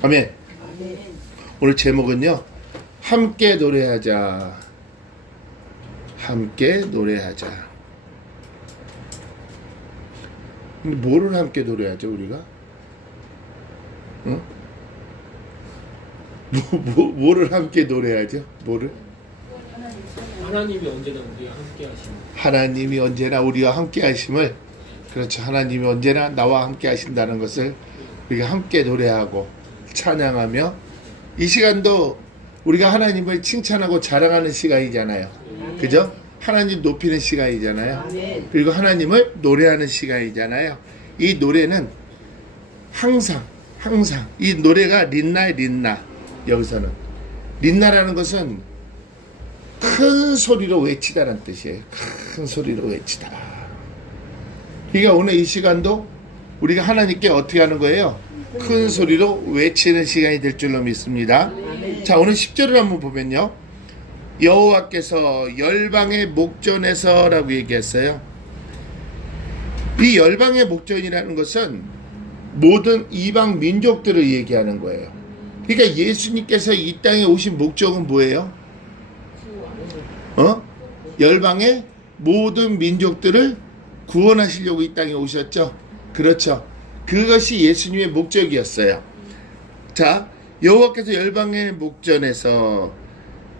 아멘. 오늘 제목은요, 함께 노래하자. 함께 노래하자. 근데 뭐를 함께 노래하죠, 우리가? 응? 뭐를 함께 노래하죠? 뭐를? 하나님이 언제나 우리와 함께 하시는. 하나님이 언제나 우리와 함께 하심을, 그렇죠. 하나님이 언제나 나와 함께 하신다는 것을 우리가 함께 노래하고 찬양하며, 이 시간도 우리가 하나님을 칭찬하고 자랑하는 시간이잖아요. 그죠? 하나님 높이는 시간이잖아요. 그리고 하나님을 노래하는 시간이잖아요. 이 노래는 항상 이 노래가 린나. 여기서는 린나라는 것은 큰 소리로 외치다라는 뜻이에요. 큰 소리로 외치다. 그러니까 오늘 이 시간도 우리가 하나님께 어떻게 하는 거예요? 큰 소리로 외치는 시간이 될 줄로 믿습니다. 자, 오늘 10절을 한번 보면요, 여호와께서 열방의 목전에서 라고 얘기했어요. 이 열방의 목전이라는 것은 모든 이방 민족들을 얘기하는 거예요. 그러니까 예수님께서 이 땅에 오신 목적은 뭐예요? 열방의 모든 민족들을 구원하시려고 이 땅에 오셨죠. 그렇죠. 그것이 예수님의 목적이었어요. 자, 여호와께서 열방의 목전에서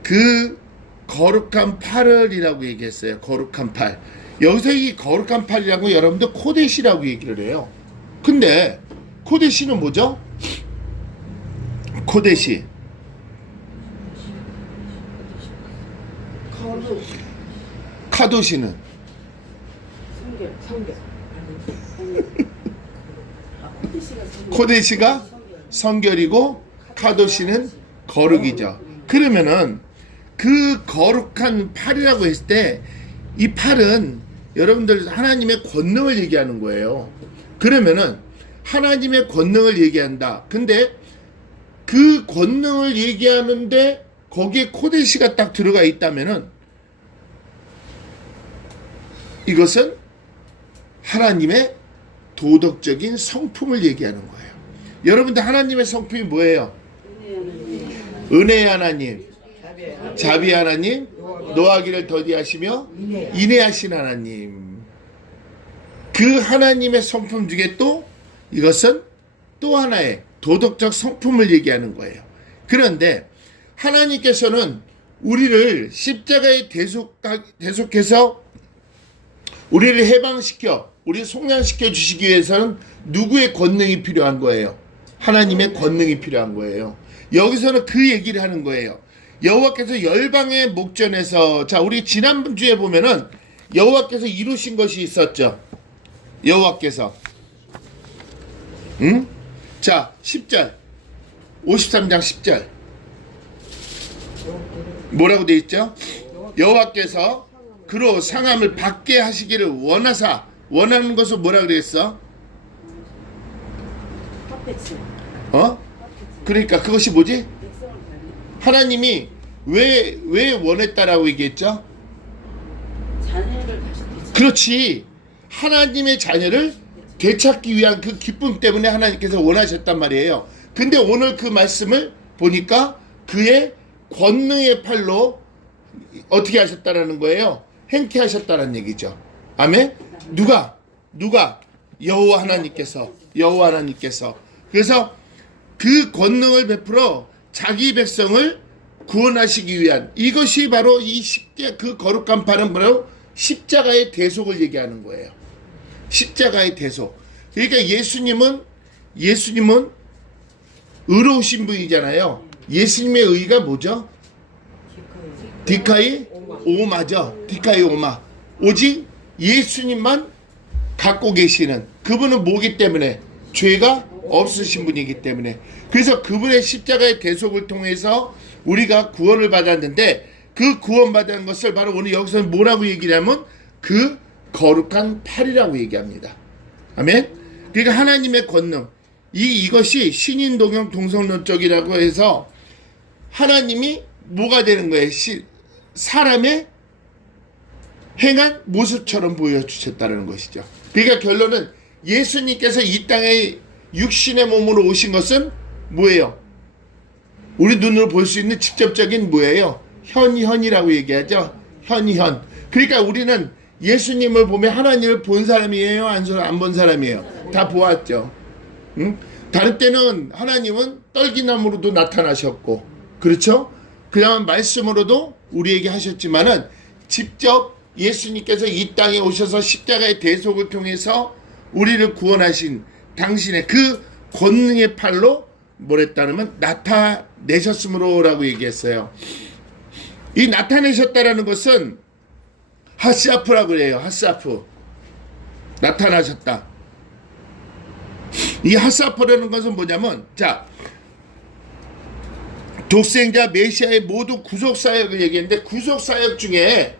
그 거룩한 팔을이라고 얘기했어요. 거룩한 팔. 여기서 이 거룩한 팔이라고 여러분들 코데시라고 얘기를 해요. 근데 코데시는 뭐죠? 코데시. 카도시는 코데시가 성결이고 카도시는 거룩이죠. 그러면은 그 거룩한 팔이라고 했을 때 이 팔은 여러분들 하나님의 권능을 얘기하는 거예요. 그러면은 하나님의 권능을 얘기한다. 근데 그 권능을 얘기하는데 거기에 코데시가 딱 들어가 있다면은 이것은 하나님의 도덕적인 성품을 얘기하는 거예요. 여러분들 하나님의 성품이 뭐예요? 은혜의 하나님, 자비 하나님, 노하기를 더디하시며 인내하신 하나님. 그 하나님의 성품 중에 또 이것은 또 하나의 도덕적 성품을 얘기하는 거예요. 그런데 하나님께서는 우리를 십자가에 대속해서 우리를 해방시켜, 우리를 속량시켜 주시기 위해서는 누구의 권능이 필요한 거예요? 하나님의 권능이 필요한 거예요. 여기서는 그 얘기를 하는 거예요. 여호와께서 열방의 목전에서, 자, 우리 지난주에 보면은 여호와께서 이루신 것이 있었죠. 여호와께서, 자, 10절, 53장 10절 뭐라고 되어 있죠? 여호와께서 그로 상함을 받게 하시기를 원하사, 원하는 것은 뭐라 그랬어? 그러니까 그것이 뭐지? 하나님이 왜 원했다라고 얘기했죠? 자녀를 다시 되찾기. 그렇지. 하나님의 자녀를 되찾기 위한 그 기쁨 때문에 하나님께서 원하셨단 말이에요. 근데 오늘 그 말씀을 보니까 그의 권능의 팔로 어떻게 하셨다라는 거예요? 행케하셨다는 얘기죠. 아멘? 누가? 여호와 하나님께서. 그래서 그 권능을 베풀어 자기 백성을 구원하시기 위한, 이것이 바로 이 그 거룩한 팔은 바로 십자가의 대속을 얘기하는 거예요. 십자가의 대속. 그러니까 예수님은 의로우신 분이잖아요. 예수님의 의가 뭐죠? 디카이 오마죠. 디카이 오마. 오직 예수님만 갖고 계시는, 그분은 뭐기 때문에? 죄가 없으신 분이기 때문에. 그래서 그분의 십자가의 대속을 통해서 우리가 구원을 받았는데, 그 구원받은 것을 바로 오늘 여기서 뭐라고 얘기를 하면 그 거룩한 팔이라고 얘기합니다. 아멘. 그러니까 하나님의 권능, 이것이 신인동형 동성론적이라고 해서 하나님이 뭐가 되는 거예요? 사람의 행한 모습처럼 보여주셨다는 것이죠. 그러니까 결론은 예수님께서 이 땅에 육신의 몸으로 오신 것은 뭐예요? 우리 눈으로 볼 수 있는 직접적인 뭐예요? 현이라고 얘기하죠. 현이현. 그러니까 우리는 예수님을 보면 하나님을 본 사람이에요? 안 본 사람이에요? 다 보았죠. 응? 다른 때는 하나님은 떨기나무로도 나타나셨고, 그렇죠? 그 다음 말씀으로도 우리에게 하셨지만은 직접 예수님께서 이 땅에 오셔서 십자가의 대속을 통해서 우리를 구원하신 당신의 그 권능의 팔로 뭐랬다면 나타내셨으므로라고 얘기했어요. 이 나타내셨다라는 것은 하스아프라고 그래요. 하스아프. 나타나셨다. 이 하스아프라는 것은 뭐냐면, 자, 독생자 메시아의 모든 구속사역을 얘기했는데, 구속사역 중에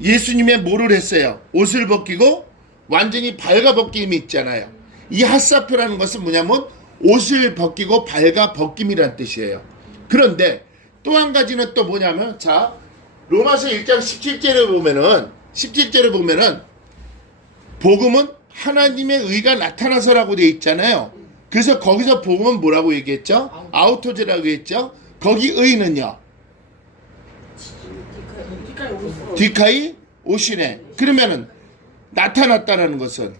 예수님의 뭐를 했어요? 옷을 벗기고 완전히 발가벗김이 있잖아요. 이 하스아프라는 것은 뭐냐면 옷을 벗기고 발가벗김이란 뜻이에요. 그런데 또 한 가지는 또 뭐냐면, 자, 로마서 1장 17절을 보면은 복음은 하나님의 의가 나타나서라고 되어 있잖아요. 그래서 거기서 복음은 뭐라고 얘기했죠? 아우토제라고 했죠. 거기 의는요, 디카이 오시네. 그러면은 나타났다라는 것은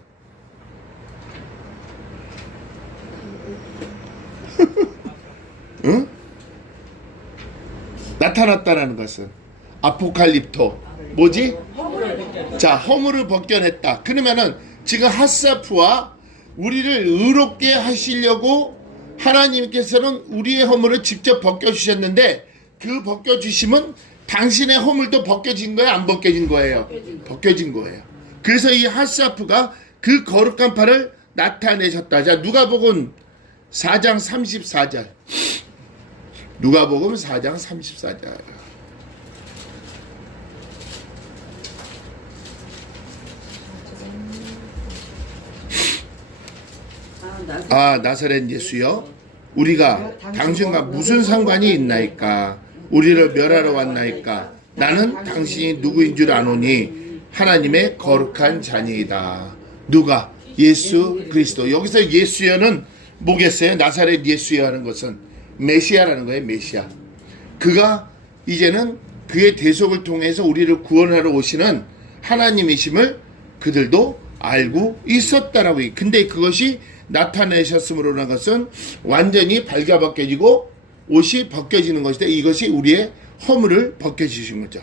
응? 나타났다라는 것은 아포칼립토 뭐지? 자, 허물을 벗겨냈다. 그러면은 지금 하사프와 우리를 의롭게 하시려고 하나님께서는 우리의 허물을 직접 벗겨주셨는데, 그 벗겨주심은 당신의 허물도 벗겨진 거예요? 안 벗겨진 거예요? 벗겨진 거예요. 그래서 이 하사프가 그 거룩한 팔을 나타내셨다. 자, 누가복음 4장 34절. 누가복음 4장 34절. 아, 나사렛 예수여, 우리가 당신과 무슨 상관이 있나이까? 우리를 멸하러 왔나이까? 나는 당신이 누구인 줄 아노니 하나님의 거룩한 자니이다. 누가? 예수 그리스도. 여기서 예수여는 뭐겠어요? 나사렛 예수여 하는 것은 메시아라는 거예요. 메시아. 그가 이제는 그의 대속을 통해서 우리를 구원하러 오시는 하나님이심을 그들도 알고 있었다라고. 근데 그것이 나타내셨음으로라는 것은 완전히 발가벗겨지고 옷이 벗겨지는 것인데, 이것이 우리의 허물을 벗겨주신 거죠.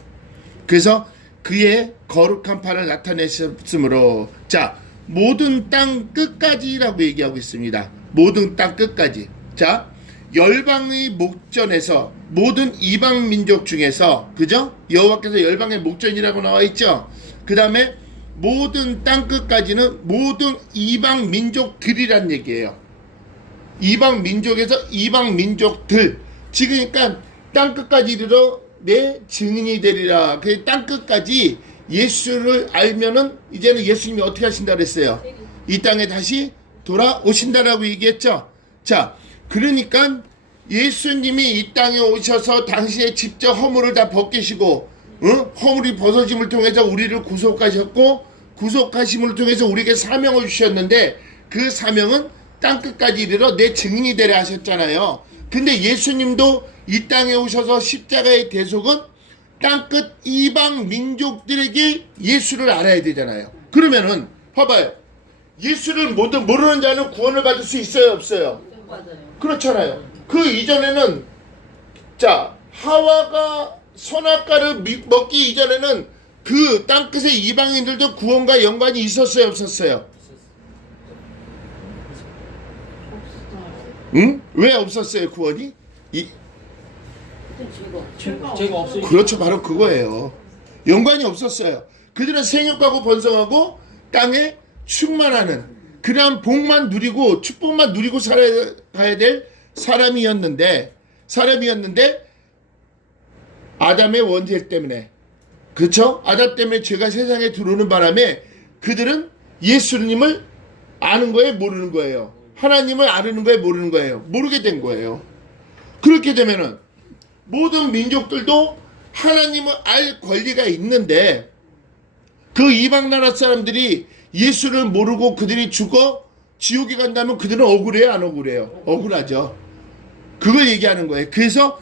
그래서 그의 거룩한 팔을 나타내셨으므로, 자, 모든 땅 끝까지라고 얘기하고 있습니다. 모든 땅 끝까지. 자, 열방의 목전에서 모든 이방 민족 중에서, 그죠? 여호와께서 열방의 목전이라고 나와 있죠. 그 다음에 모든 땅 끝까지는 모든 이방 민족들이란 얘기예요. 이방 민족에서 이방 민족들. 지금 그러니까 땅 끝까지 이르러 내 증인이 되리라. 그 땅 끝까지 예수를 알면은 이제는 예수님이 어떻게 하신다 그랬어요? 이 땅에 다시 돌아오신다라고 얘기했죠. 자, 그러니까 예수님이 이 땅에 오셔서 당신의 직접 허물을 다 벗기시고, 허물이 벗어짐을 통해서 우리를 구속하셨고, 구속하심을 통해서 우리에게 사명을 주셨는데, 그 사명은 땅끝까지 이르러 내 증인이 되려 하셨잖아요. 근데 예수님도 이 땅에 오셔서 십자가의 대속은 땅끝 이방 민족들에게 예수를 알아야 되잖아요. 그러면은 봐봐요. 예수를 모르는 자는 구원을 받을 수 있어요, 없어요? 그렇잖아요. 그 이전에는, 자, 하와가 선악과를 먹기 이전에는 그 땅끝의 이방인들도 구원과 연관이 있었어요, 없었어요? 응? 왜 없었어요, 구원이? 죄가 없으니까. 그렇죠, 바로 그거예요. 연관이 없었어요. 그들은 생육하고 번성하고 땅에 충만하는 그런 복만 누리고 축복만 누리고 살아가야 될 사람이었는데 아담의 원죄 때문에, 그렇죠? 아담 때문에 죄가 세상에 들어오는 바람에 그들은 예수님을 아는 거예요, 모르는 거예요? 하나님을 아는 거예요, 모르는 거예요? 모르게 된 거예요. 그렇게 되면은 모든 민족들도 하나님을 알 권리가 있는데, 그 이방 나라 사람들이 예수를 모르고 그들이 죽어 지옥에 간다면 그들은 억울해요, 안 억울해요? 억울하죠. 그걸 얘기하는 거예요. 그래서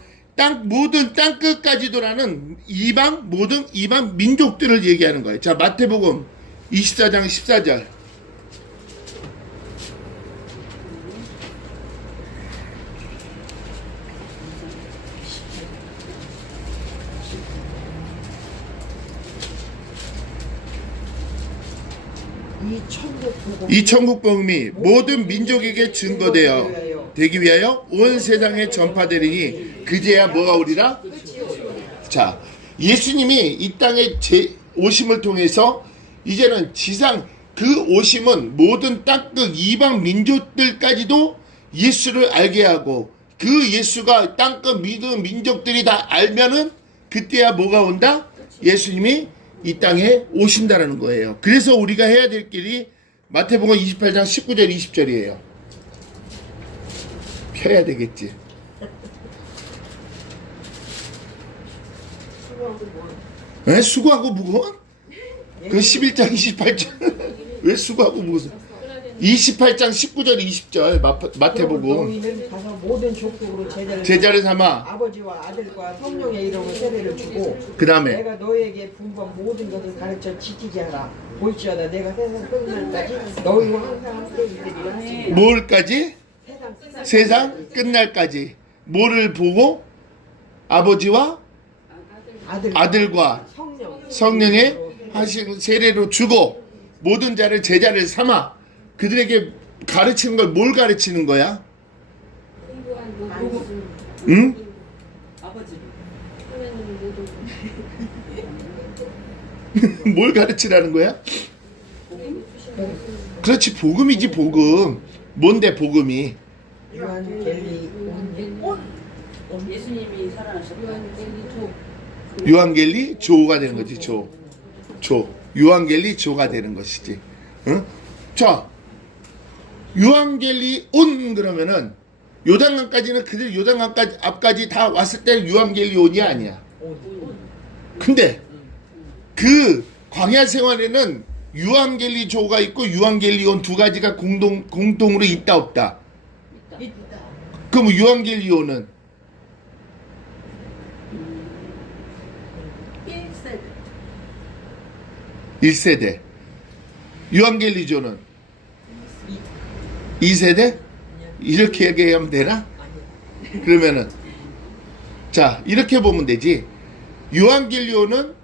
모든 땅 끝까지 도라는 모든 이방 민족들을 얘기하는 거예요. 자, 마태복음 24장 14절. 이 천국 복음이 모든 민족에게 증거되어 되기 위하여 온 세상에 전파되리니 그제야 뭐가 오리라? 자, 예수님이 이 땅에 오심을 통해서 이제는 지상 그 오심은 모든 땅끝 이방 민족들까지도 예수를 알게 하고 그 예수가 땅끝 민족들이 다 알면은 그때야 뭐가 온다? 예수님이 이 땅에 오신다는 거예요. 그래서 우리가 해야 될 길이 마태복음 28장 19절 20절이에요. 펴야 되겠지. 왜 수고하고 무거워? 그 11장 28절 왜 수고하고 무거워? 28장 19절 20절 마태복음. 너희는 가서 모든 족속으로 제자를 삼아 아버지와 아들과 성령의 이름으로 세례를 주고 그 다음에 내가 너에게 분부한 모든 것을 가르쳐 지키게 하라. 볼지어다 내가 세상 끝날까지 너희와 항상 함께 있으리라 하시니라. 뭘까지? 세상 끝날까지. 뭐를 보고? 아버지와 아들과 성령의 하신 세례로 주고 모든 자를 제자를 삼아 그들에게 가르치는 걸 뭘 가르치는 거야? 응? 뭘 가르치라는 거야? 그렇지, 복음이지, 복음. 뭔데 복음이? 예수님이 살아나셨다. 유한겔리 조가 되는 거지. 조 유한겔리 조가 되는 것이지. 응? 자, 유한겔리 온 그러면은 요단강까지는 그들 요단강 앞까지 다 왔을 때 유한겔리 온이 아니야. 근데 그 광야 생활에는 유한겔리 조가 있고 유한겔리 온 두 가지가 공동으로 있다 없다. 그럼 유한겔리 온은 1세대. 유한겔리조는 2세대? 이렇게 얘기하면 되나? 그러면은 자, 이렇게 보면 되지. 유한겔리오는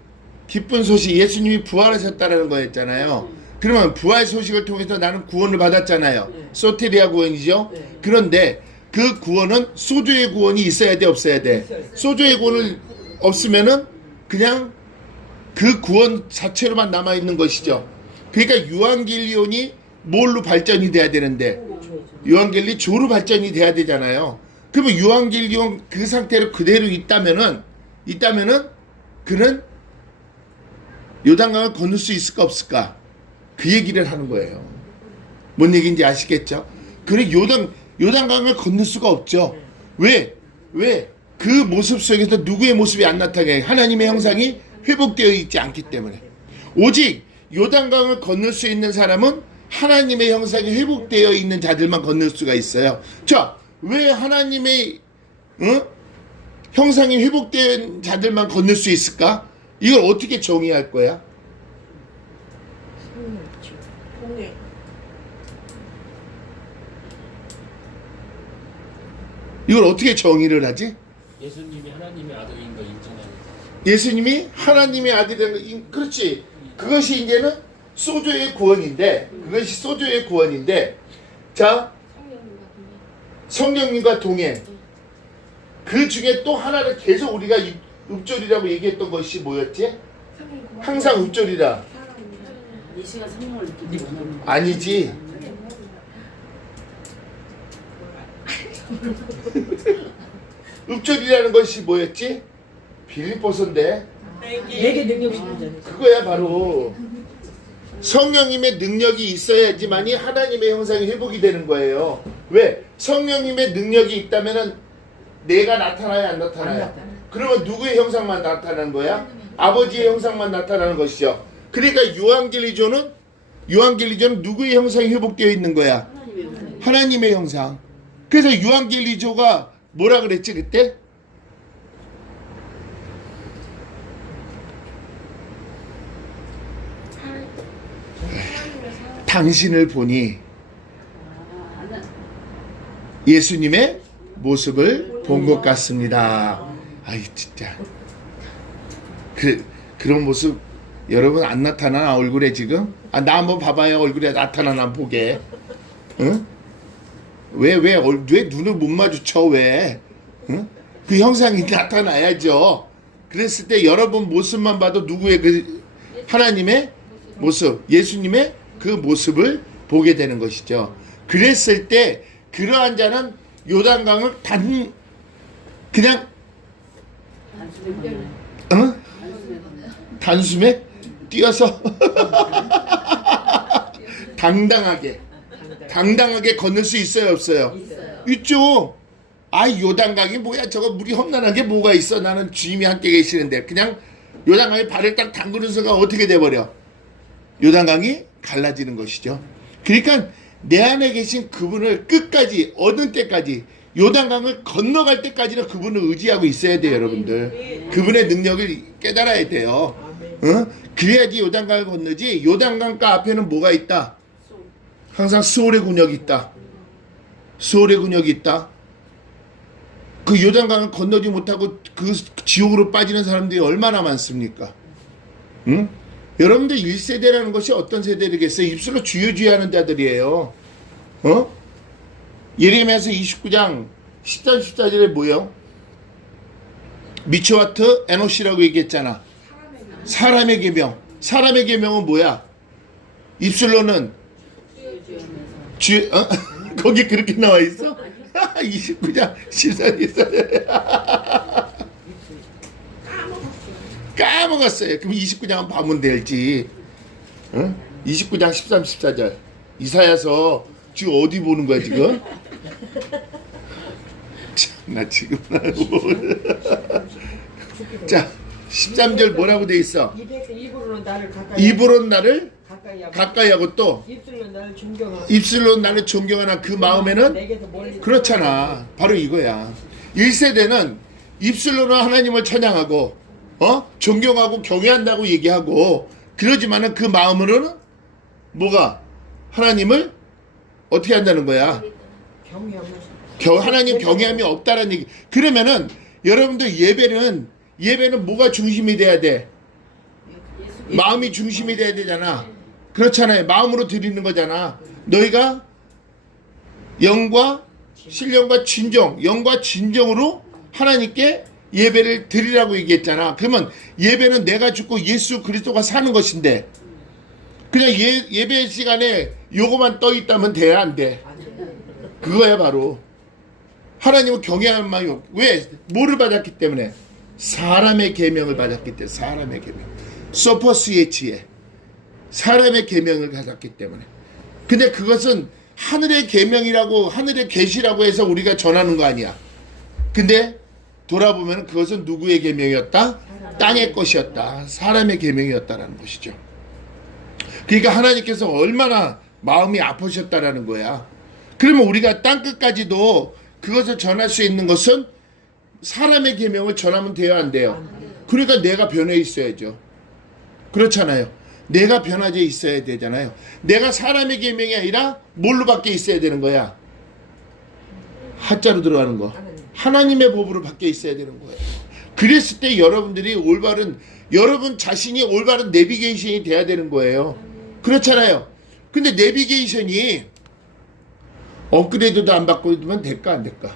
기쁜 소식, 예수님이 부활하셨다는 거였잖아요. 그러면 부활 소식을 통해서 나는 구원을 받았잖아요. 소테리아 구원이죠. 그런데 그 구원은 소조의 구원이 있어야 돼, 없어야 돼? 소조의 구원을 없으면은 그냥 그 구원 자체로만 남아있는 것이죠. 그러니까 유한겔리온이 뭘로 발전이 돼야 되는데 유한겔리 조로 발전이 돼야 되잖아요. 그러면 유한겔리온 그 상태로 그대로 있다면은 그는 요단강을 건널 수 있을까 없을까? 그 얘기를 하는 거예요. 뭔 얘기인지 아시겠죠? 그래, 요단강을 건널 수가 없죠. 왜? 그 모습 속에서 누구의 모습이 안 나타나게? 하나님의 형상이 회복되어 있지 않기 때문에. 오직 요단강을 건널 수 있는 사람은 하나님의 형상이 회복되어 있는 자들만 건널 수가 있어요. 자, 왜 하나님의 형상이 회복된 자들만 건널 수 있을까? 이걸 어떻게 정의할 거야? 이걸 어떻게 정의를 하지? 예수님이 하나님의 아들인 거 인정하는. 예수님이 하나님의 아들이라는 거, 그렇지. 그것이 이제는 소조의 구원인데, 자, 성령님과 동행. 그 중에 또 하나를 계속 우리가 읍졸이라고 얘기했던 것이 뭐였지? 항상 읍졸이라. 예수가 성령을 느끼지 못하는 거. 아니지. 읍졸이라는 것이 뭐였지? 빌립보서인데. 내게 능력이 있는 그거야 바로 성령님의 능력이 있어야지만이 하나님의 형상이 회복이 되는 거예요. 왜? 성령님의 능력이 있다면은 내가 나타나야 안 나타나요? 그러면 누구의 형상만 나타나는 거야? 아버지의 형상만 나타나는 것이죠. 그러니까 유한겔리조는 누구의 형상이 회복되어 있는 거야? 하나님의 형상. 그래서 유한겔리조가 뭐라 그랬지 그때? 당신을 보니 예수님의 모습을 본 것 같습니다. 아이 진짜 그런 모습 여러분 안 나타나 얼굴에 지금? 나 한번 봐봐요. 얼굴에 나타나나 보게. 응? 왜 눈을 못 마주쳐 왜? 응? 그 형상이 나타나야죠. 그랬을 때 여러분 모습만 봐도 누구의 그 하나님의 모습, 예수님의 그 모습을 보게 되는 것이죠. 그랬을 때 그러한 자는 요단강을 그냥 단숨에 뛰어서 당당하게 건널 수 있어요, 없어요? 있죠. 요단강이 뭐야? 저거 물이 험난한 게 뭐가 있어? 나는 주님이 함께 계시는데 그냥 요단강에 발을 딱 담그는 순간 어떻게 돼버려? 요단강이 갈라지는 것이죠. 그러니까 내 안에 계신 그분을 끝까지 얻는 때까지 요단강을 건너갈 때까지는 그분을 의지하고 있어야 돼요, 여러분들. 그분의 능력을 깨달아야 돼요. 그래야지 요단강을 건너지. 요단강가 앞에는 뭐가 있다? 항상 수월의 군역이 있다. 수월의 군역이 있다. 그 요단강을 건너지 못하고 그 지옥으로 빠지는 사람들이 얼마나 많습니까? 응? 여러분들 1세대라는 것이 어떤 세대겠어요? 입술로 주여주여하는 자들이에요. 예레미야서 29장 13, 14절에 뭐예요? 미츠와트 에노시라고 얘기했잖아. 사람의 계명. 사람의 계명은 뭐야? 입술로는 거기 그렇게 나와 있어? 29장 14, 14절에 까먹었어요. 그럼 29장 한번 봐면 될지. 29장 13, 14절. 이사야서 지금 어디 보는 거야 지금? 나 지금 자 13절 뭐라고 돼 있어? 입으로는 나를 가까이 하고 또 입술로 나를 존경하나 그 마음에는 그렇잖아. 바로 이거야. 1세대는 입술로는 하나님을 찬양하고 존경하고 경외한다고 얘기하고 그러지만은 그 마음으로는 뭐가 하나님을 어떻게 한다는 거야? 하나님 경외함이 없다라는 얘기. 그러면은 여러분들 예배는 뭐가 중심이 돼야 돼? 마음이 중심이 돼야 되잖아. 그렇잖아요. 마음으로 드리는 거잖아. 너희가 영과 신령과 진정, 영과 진정으로 하나님께 예배를 드리라고 얘기했잖아. 그러면 예배는 내가 죽고 예수 그리스도가 사는 것인데 그냥 예배 시간에 요거만 떠 있다면 돼야 안 돼? 그거야 바로. 하나님은 경외하는 마음이 없고 왜? 뭐를 받았기 때문에? 사람의 계명을 받았기 때문에. 사람의 계명. 소퍼스의 지혜. 사람의 계명을 받았기 때문에. 근데 그것은 하늘의 계명이라고 하늘의 계시라고 해서 우리가 전하는 거 아니야. 근데 돌아보면 그것은 누구의 계명이었다? 땅의 것이었다. 사람의 계명이었다라는 것이죠. 그러니까 하나님께서 얼마나 마음이 아프셨다라는 거야. 그러면 우리가 땅끝까지도 그것을 전할 수 있는 것은 사람의 계명을 전하면 돼요, 안 돼요? 그러니까 내가 변해 있어야죠. 그렇잖아요. 내가 변화되어 있어야 되잖아요. 내가 사람의 계명이 아니라 뭘로 밖에 있어야 되는 거야? 하자로 들어가는 거. 하나님의 법으로 밖에 있어야 되는 거예요. 그랬을 때 여러분들이 여러분 자신이 올바른 내비게이션이 돼야 되는 거예요. 그렇잖아요. 근데 내비게이션이 업그레이드도 안 받고 있으면 될까 안 될까?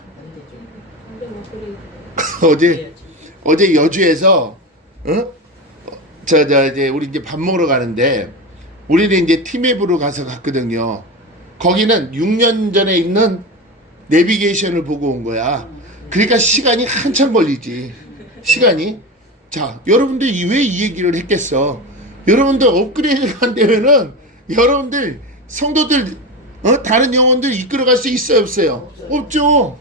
어제 여주에서 이제 우리 이제 밥 먹으러 가는데 우리는 이제 티맵으로 가서 갔거든요. 거기는 6년 전에 있는 내비게이션을 보고 온 거야. 그러니까 시간이 한참 걸리지. 시간이. 자, 여러분들이 왜 이 얘기를 했겠어? 여러분들 업그레이드가 안 되면은 여러분들 성도들 다른 영혼들 이끌어갈 수 있어요, 없어요? 없죠.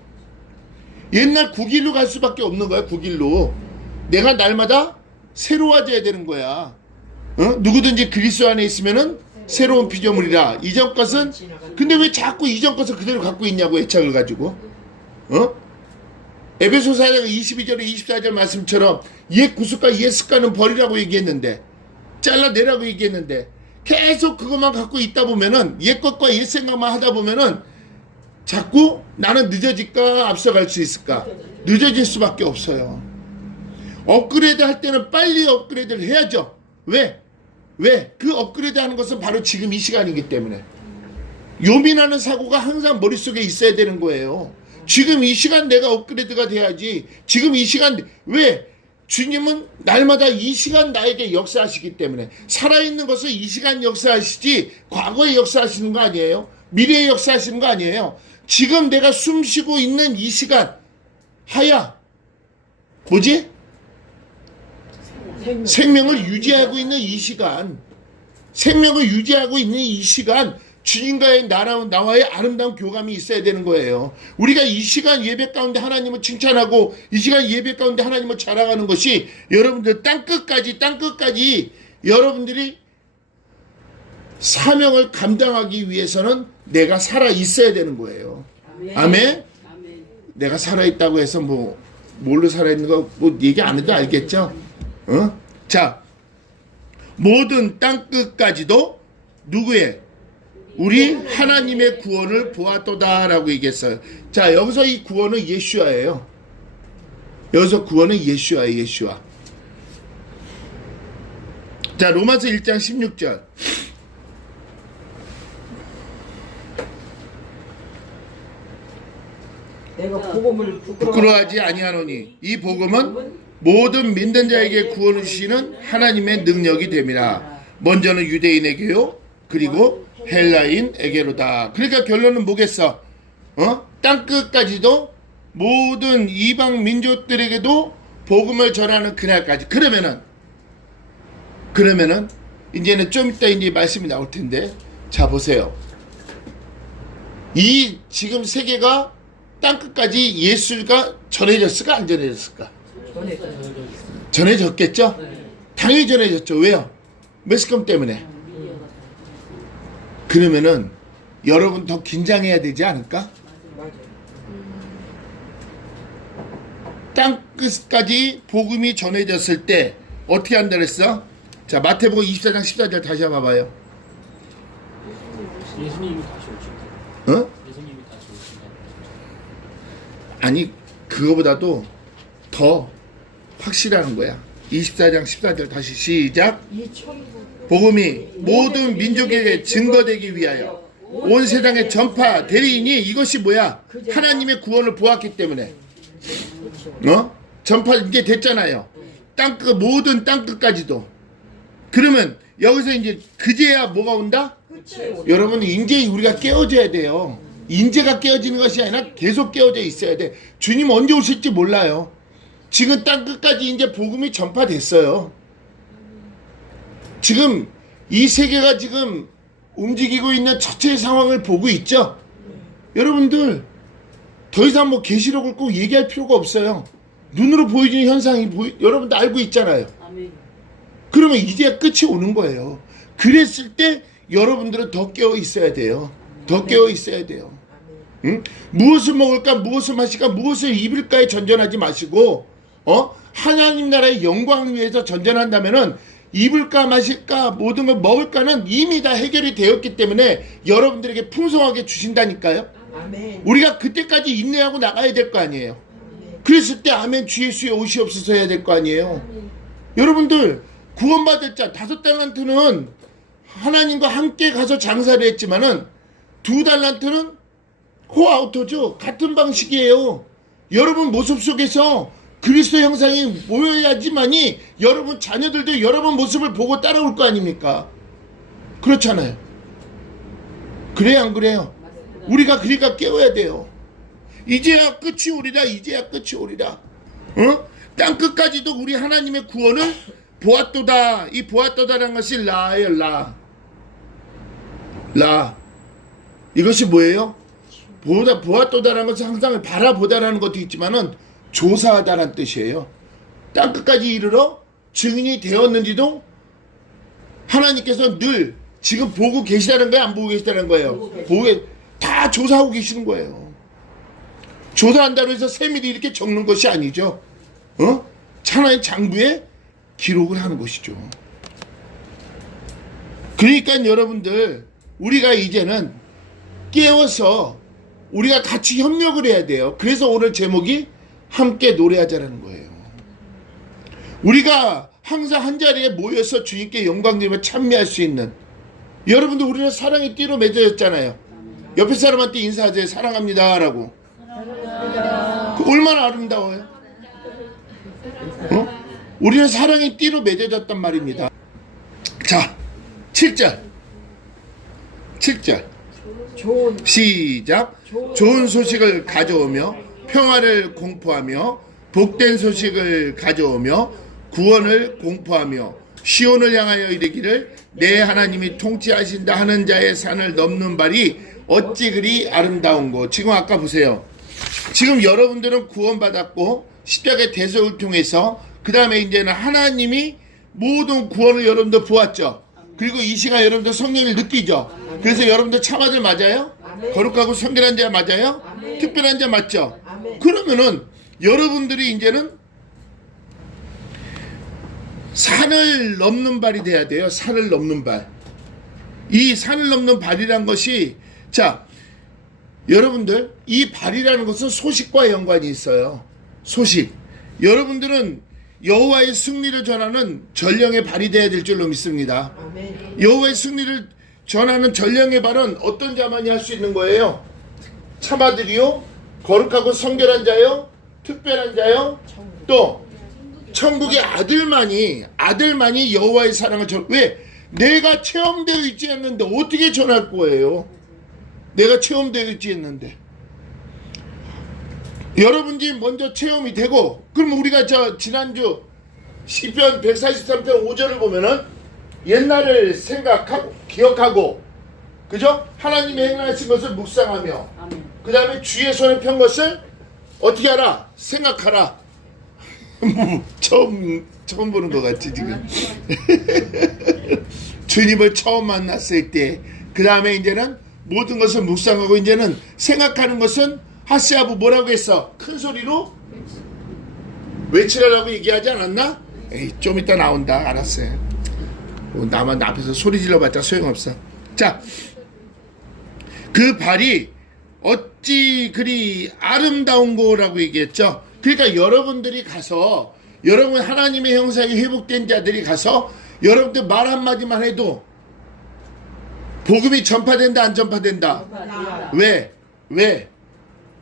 옛날 9길로 갈 수밖에 없는 거야. 9길로. 내가 날마다 새로워져야 되는 거야. 누구든지 그리스도 안에 있으면은 새로운 피조물이라. 이전 것은 근데 왜 자꾸 이전 것을 그대로 갖고 있냐고 애착을 가지고. 에베소 4장 22절에 24절 말씀처럼 옛 구습과 옛 습관은 버리라고 얘기했는데, 잘라내라고 얘기했는데, 계속 그것만 갖고 있다 보면은, 옛 것과 옛 생각만 하다 보면은 자꾸 나는 늦어질까 앞서갈 수 있을까? 늦어질 수밖에 없어요. 업그레이드 할 때는 빨리 업그레이드를 해야죠. 왜? 그 업그레이드 하는 것은 바로 지금 이 시간이기 때문에. 요민하는 사고가 항상 머릿속에 있어야 되는 거예요. 지금 이 시간 내가 업그레이드가 돼야지. 지금 이 시간, 왜? 주님은 날마다 이 시간 나에게 역사하시기 때문에. 살아있는 것은 이 시간 역사하시지 과거에 역사하시는 거 아니에요. 미래에 역사하시는 거 아니에요. 지금 내가 숨 쉬고 있는 이 시간 하야 뭐지? 생명을 유지하고 있는 이 시간, 생명을 유지하고 있는 이 시간, 주님과의 나와의 아름다운 교감이 있어야 되는 거예요. 우리가 이 시간 예배 가운데 하나님을 칭찬하고 이 시간 예배 가운데 하나님을 자랑하는 것이 여러분들 땅끝까지 여러분들이 사명을 감당하기 위해서는 내가 살아 있어야 되는 거예요. 아멘? 내가 살아있다고 해서 뭘로 살아있는 거 얘기 안 해도 알겠죠? 자, 모든 땅끝까지도 누구의? 우리 하나님의 구원을 보았도다라고 얘기했어요. 자, 여기서 이 구원은 예수아예요. 여기서 구원은 예수아예요. 예수아. 자, 로마서 1장 16절. 내가 복음을 부끄러워하지 아니하노니 이 복음은 모든 믿는 자에게 구원을 주시는 하나님의 능력이 됨이라. 먼저는 유대인에게요, 그리고 헬라인에게로다. 그러니까 결론은 뭐겠어? 땅끝까지도 모든 이방 민족들에게도 복음을 전하는 그날까지. 그러면은 이제는 좀 이따 이제 말씀이 나올 텐데, 자 보세요. 이 지금 세계가 땅끝까지 예수가 전해졌을까 안 전해졌을까? 전해졌겠죠? 당연히 전해졌죠. 왜요? 매스컴 때문에. 그러면은 여러분 더 긴장해야 되지 않을까? 땅끝까지 복음이 전해졌을 때 어떻게 한다 그랬어? 자, 마태복음 24장 14절 다시 한번 봐봐요. 예수님이 다시 오신다. 예수님이 다시 오신다. 아니, 그거보다도 더 확실한 거야. 24장 14절 다시 시작. 복음이 모든 민족에게 증거되기 위하여 온 세상에 전파되리니, 이것이 뭐야? 하나님의 구원을 보았기 때문에. 전파 이제 됐잖아요. 모든 땅끝까지도. 그러면 여기서 이제 그제야 뭐가 온다? 여러분, 이제 우리가 깨어져야 돼요. 인재가 깨어지는 것이 아니라 계속 깨어져 있어야 돼. 주님 언제 오실지 몰라요. 지금 땅끝까지 이제 복음이 전파됐어요. 지금 이 세계가 지금 움직이고 있는 자체의 상황을 보고 있죠. 여러분들 더 이상 계시록을 꼭 얘기할 필요가 없어요. 눈으로 보여지는 현상이 여러분도 알고 있잖아요. 그러면 이제 끝이 오는 거예요. 그랬을 때 여러분들은 더 깨어 있어야 돼요. 더 깨어 있어야 돼요. 응? 무엇을 먹을까, 무엇을 마실까, 무엇을 입을까에 전전하지 마시고, 하나님 나라의 영광을 위해서 전전한다면은 입을까 마실까 모든 걸 먹을까는 이미 다 해결이 되었기 때문에 여러분들에게 풍성하게 주신다니까요. 아멘. 우리가 그때까지 인내하고 나가야 될 거 아니에요. 그랬을 때 아멘 주 예수의 오시옵소서 해야 될 거 아니에요. 여러분들 구원받을 자 5달란트는 하나님과 함께 가서 장사를 했지만은 2달란트는 호아우토죠. 같은 방식이에요. 여러분 모습 속에서 그리스도 형상이 모여야지만이 여러분 자녀들도 여러분 모습을 보고 따라올 거 아닙니까? 그렇잖아요. 그래요, 안 그래요? 우리가 그러니까 깨워야 돼요. 이제야 끝이 오리라. 이제야 끝이 오리라. 땅끝까지도 우리 하나님의 구원을 보았도다. 이 보았도다라는 것이 라예요. 라. 이것이 뭐예요? 보았도다라는 것은 항상 바라보다라는 것도 있지만은 조사하다라는 뜻이에요. 땅끝까지 이르러 증인이 되었는지도 하나님께서 늘 지금 보고 계시다는 거예요? 안 보고 계시다는 거예요? 다 조사하고 계시는 거예요. 조사한다고 해서 세밀히 이렇게 적는 것이 아니죠. 하나의 장부에 기록을 하는 것이죠. 그러니까 여러분들, 우리가 이제는 깨워서 우리가 같이 협력을 해야 돼요. 그래서 오늘 제목이 함께 노래하자라는 거예요. 우리가 항상 한자리에 모여서 주님께 영광드리며 찬미할 수 있는, 여러분들 우리는 사랑의 띠로 맺어졌잖아요. 옆에 사람한테 인사하세요. 사랑합니다 라고. 그 얼마나 아름다워요. 우리는 사랑의 띠로 맺어졌단 말입니다. 자, 7절 시작. 좋은 소식을 가져오며 평화를 공포하며 복된 소식을 가져오며 구원을 공포하며 시온을 향하여 이르기를 내 하나님이 통치하신다 하는 자의 산을 넘는 발이 어찌 그리 아름다운고. 지금 아까 보세요. 지금 여러분들은 구원받았고 십자가의 대속을 통해서 그 다음에 이제는 하나님이 모든 구원을 여러분들 보았죠. 그리고 이 시간 여러분들 성령을 느끼죠. 그래서 여러분들 참아들 맞아요? 거룩하고 성결한 자 맞아요? 특별한 자 맞죠? 그러면은 여러분들이 이제는 산을 넘는 발이 돼야 돼요. 산을 넘는 발. 이 산을 넘는 발이란 것이, 자, 여러분들 이 발이라는 것은 소식과 연관이 있어요. 소식. 여러분들은 여호와의 승리를 전하는 전령의 발이 되어야 될 줄로 믿습니다. 여호와의 승리를 전하는 전령의 발은 어떤 자만이 할 수 있는 거예요? 참아들이요, 거룩하고 성결한 자요, 특별한 자요, 또 천국의 아들만이 여호와의 사랑을 왜? 내가 체험되어 있지 않는데 어떻게 전할 거예요? 내가 체험되어 있지 않는데. 여러분이 먼저 체험이 되고, 그럼 우리가 지난주 시편 143편 5절을 보면은 옛날을 생각하고 기억하고, 그죠? 하나님이 행하신 것을 묵상하며, 그 다음에 주의 손에 편 것을 어떻게 하라? 생각하라. 처음 보는 것 같지 지금. 주님을 처음 만났을 때, 그 다음에 이제는 모든 것을 묵상하고, 이제는 생각하는 것은 하시아부 뭐라고 했어? 큰 소리로 외치라고 얘기하지 않았나? 에이, 좀 이따 나온다. 알았어요. 나만 앞에서 소리 질러봤자 소용없어. 자, 그 발이 어찌 그리 아름다운 거라고 얘기했죠. 그러니까 여러분들이 가서, 여러분 하나님의 형상이 회복된 자들이 가서 여러분들 말 한마디만 해도 복음이 전파된다 안 전파된다? 왜?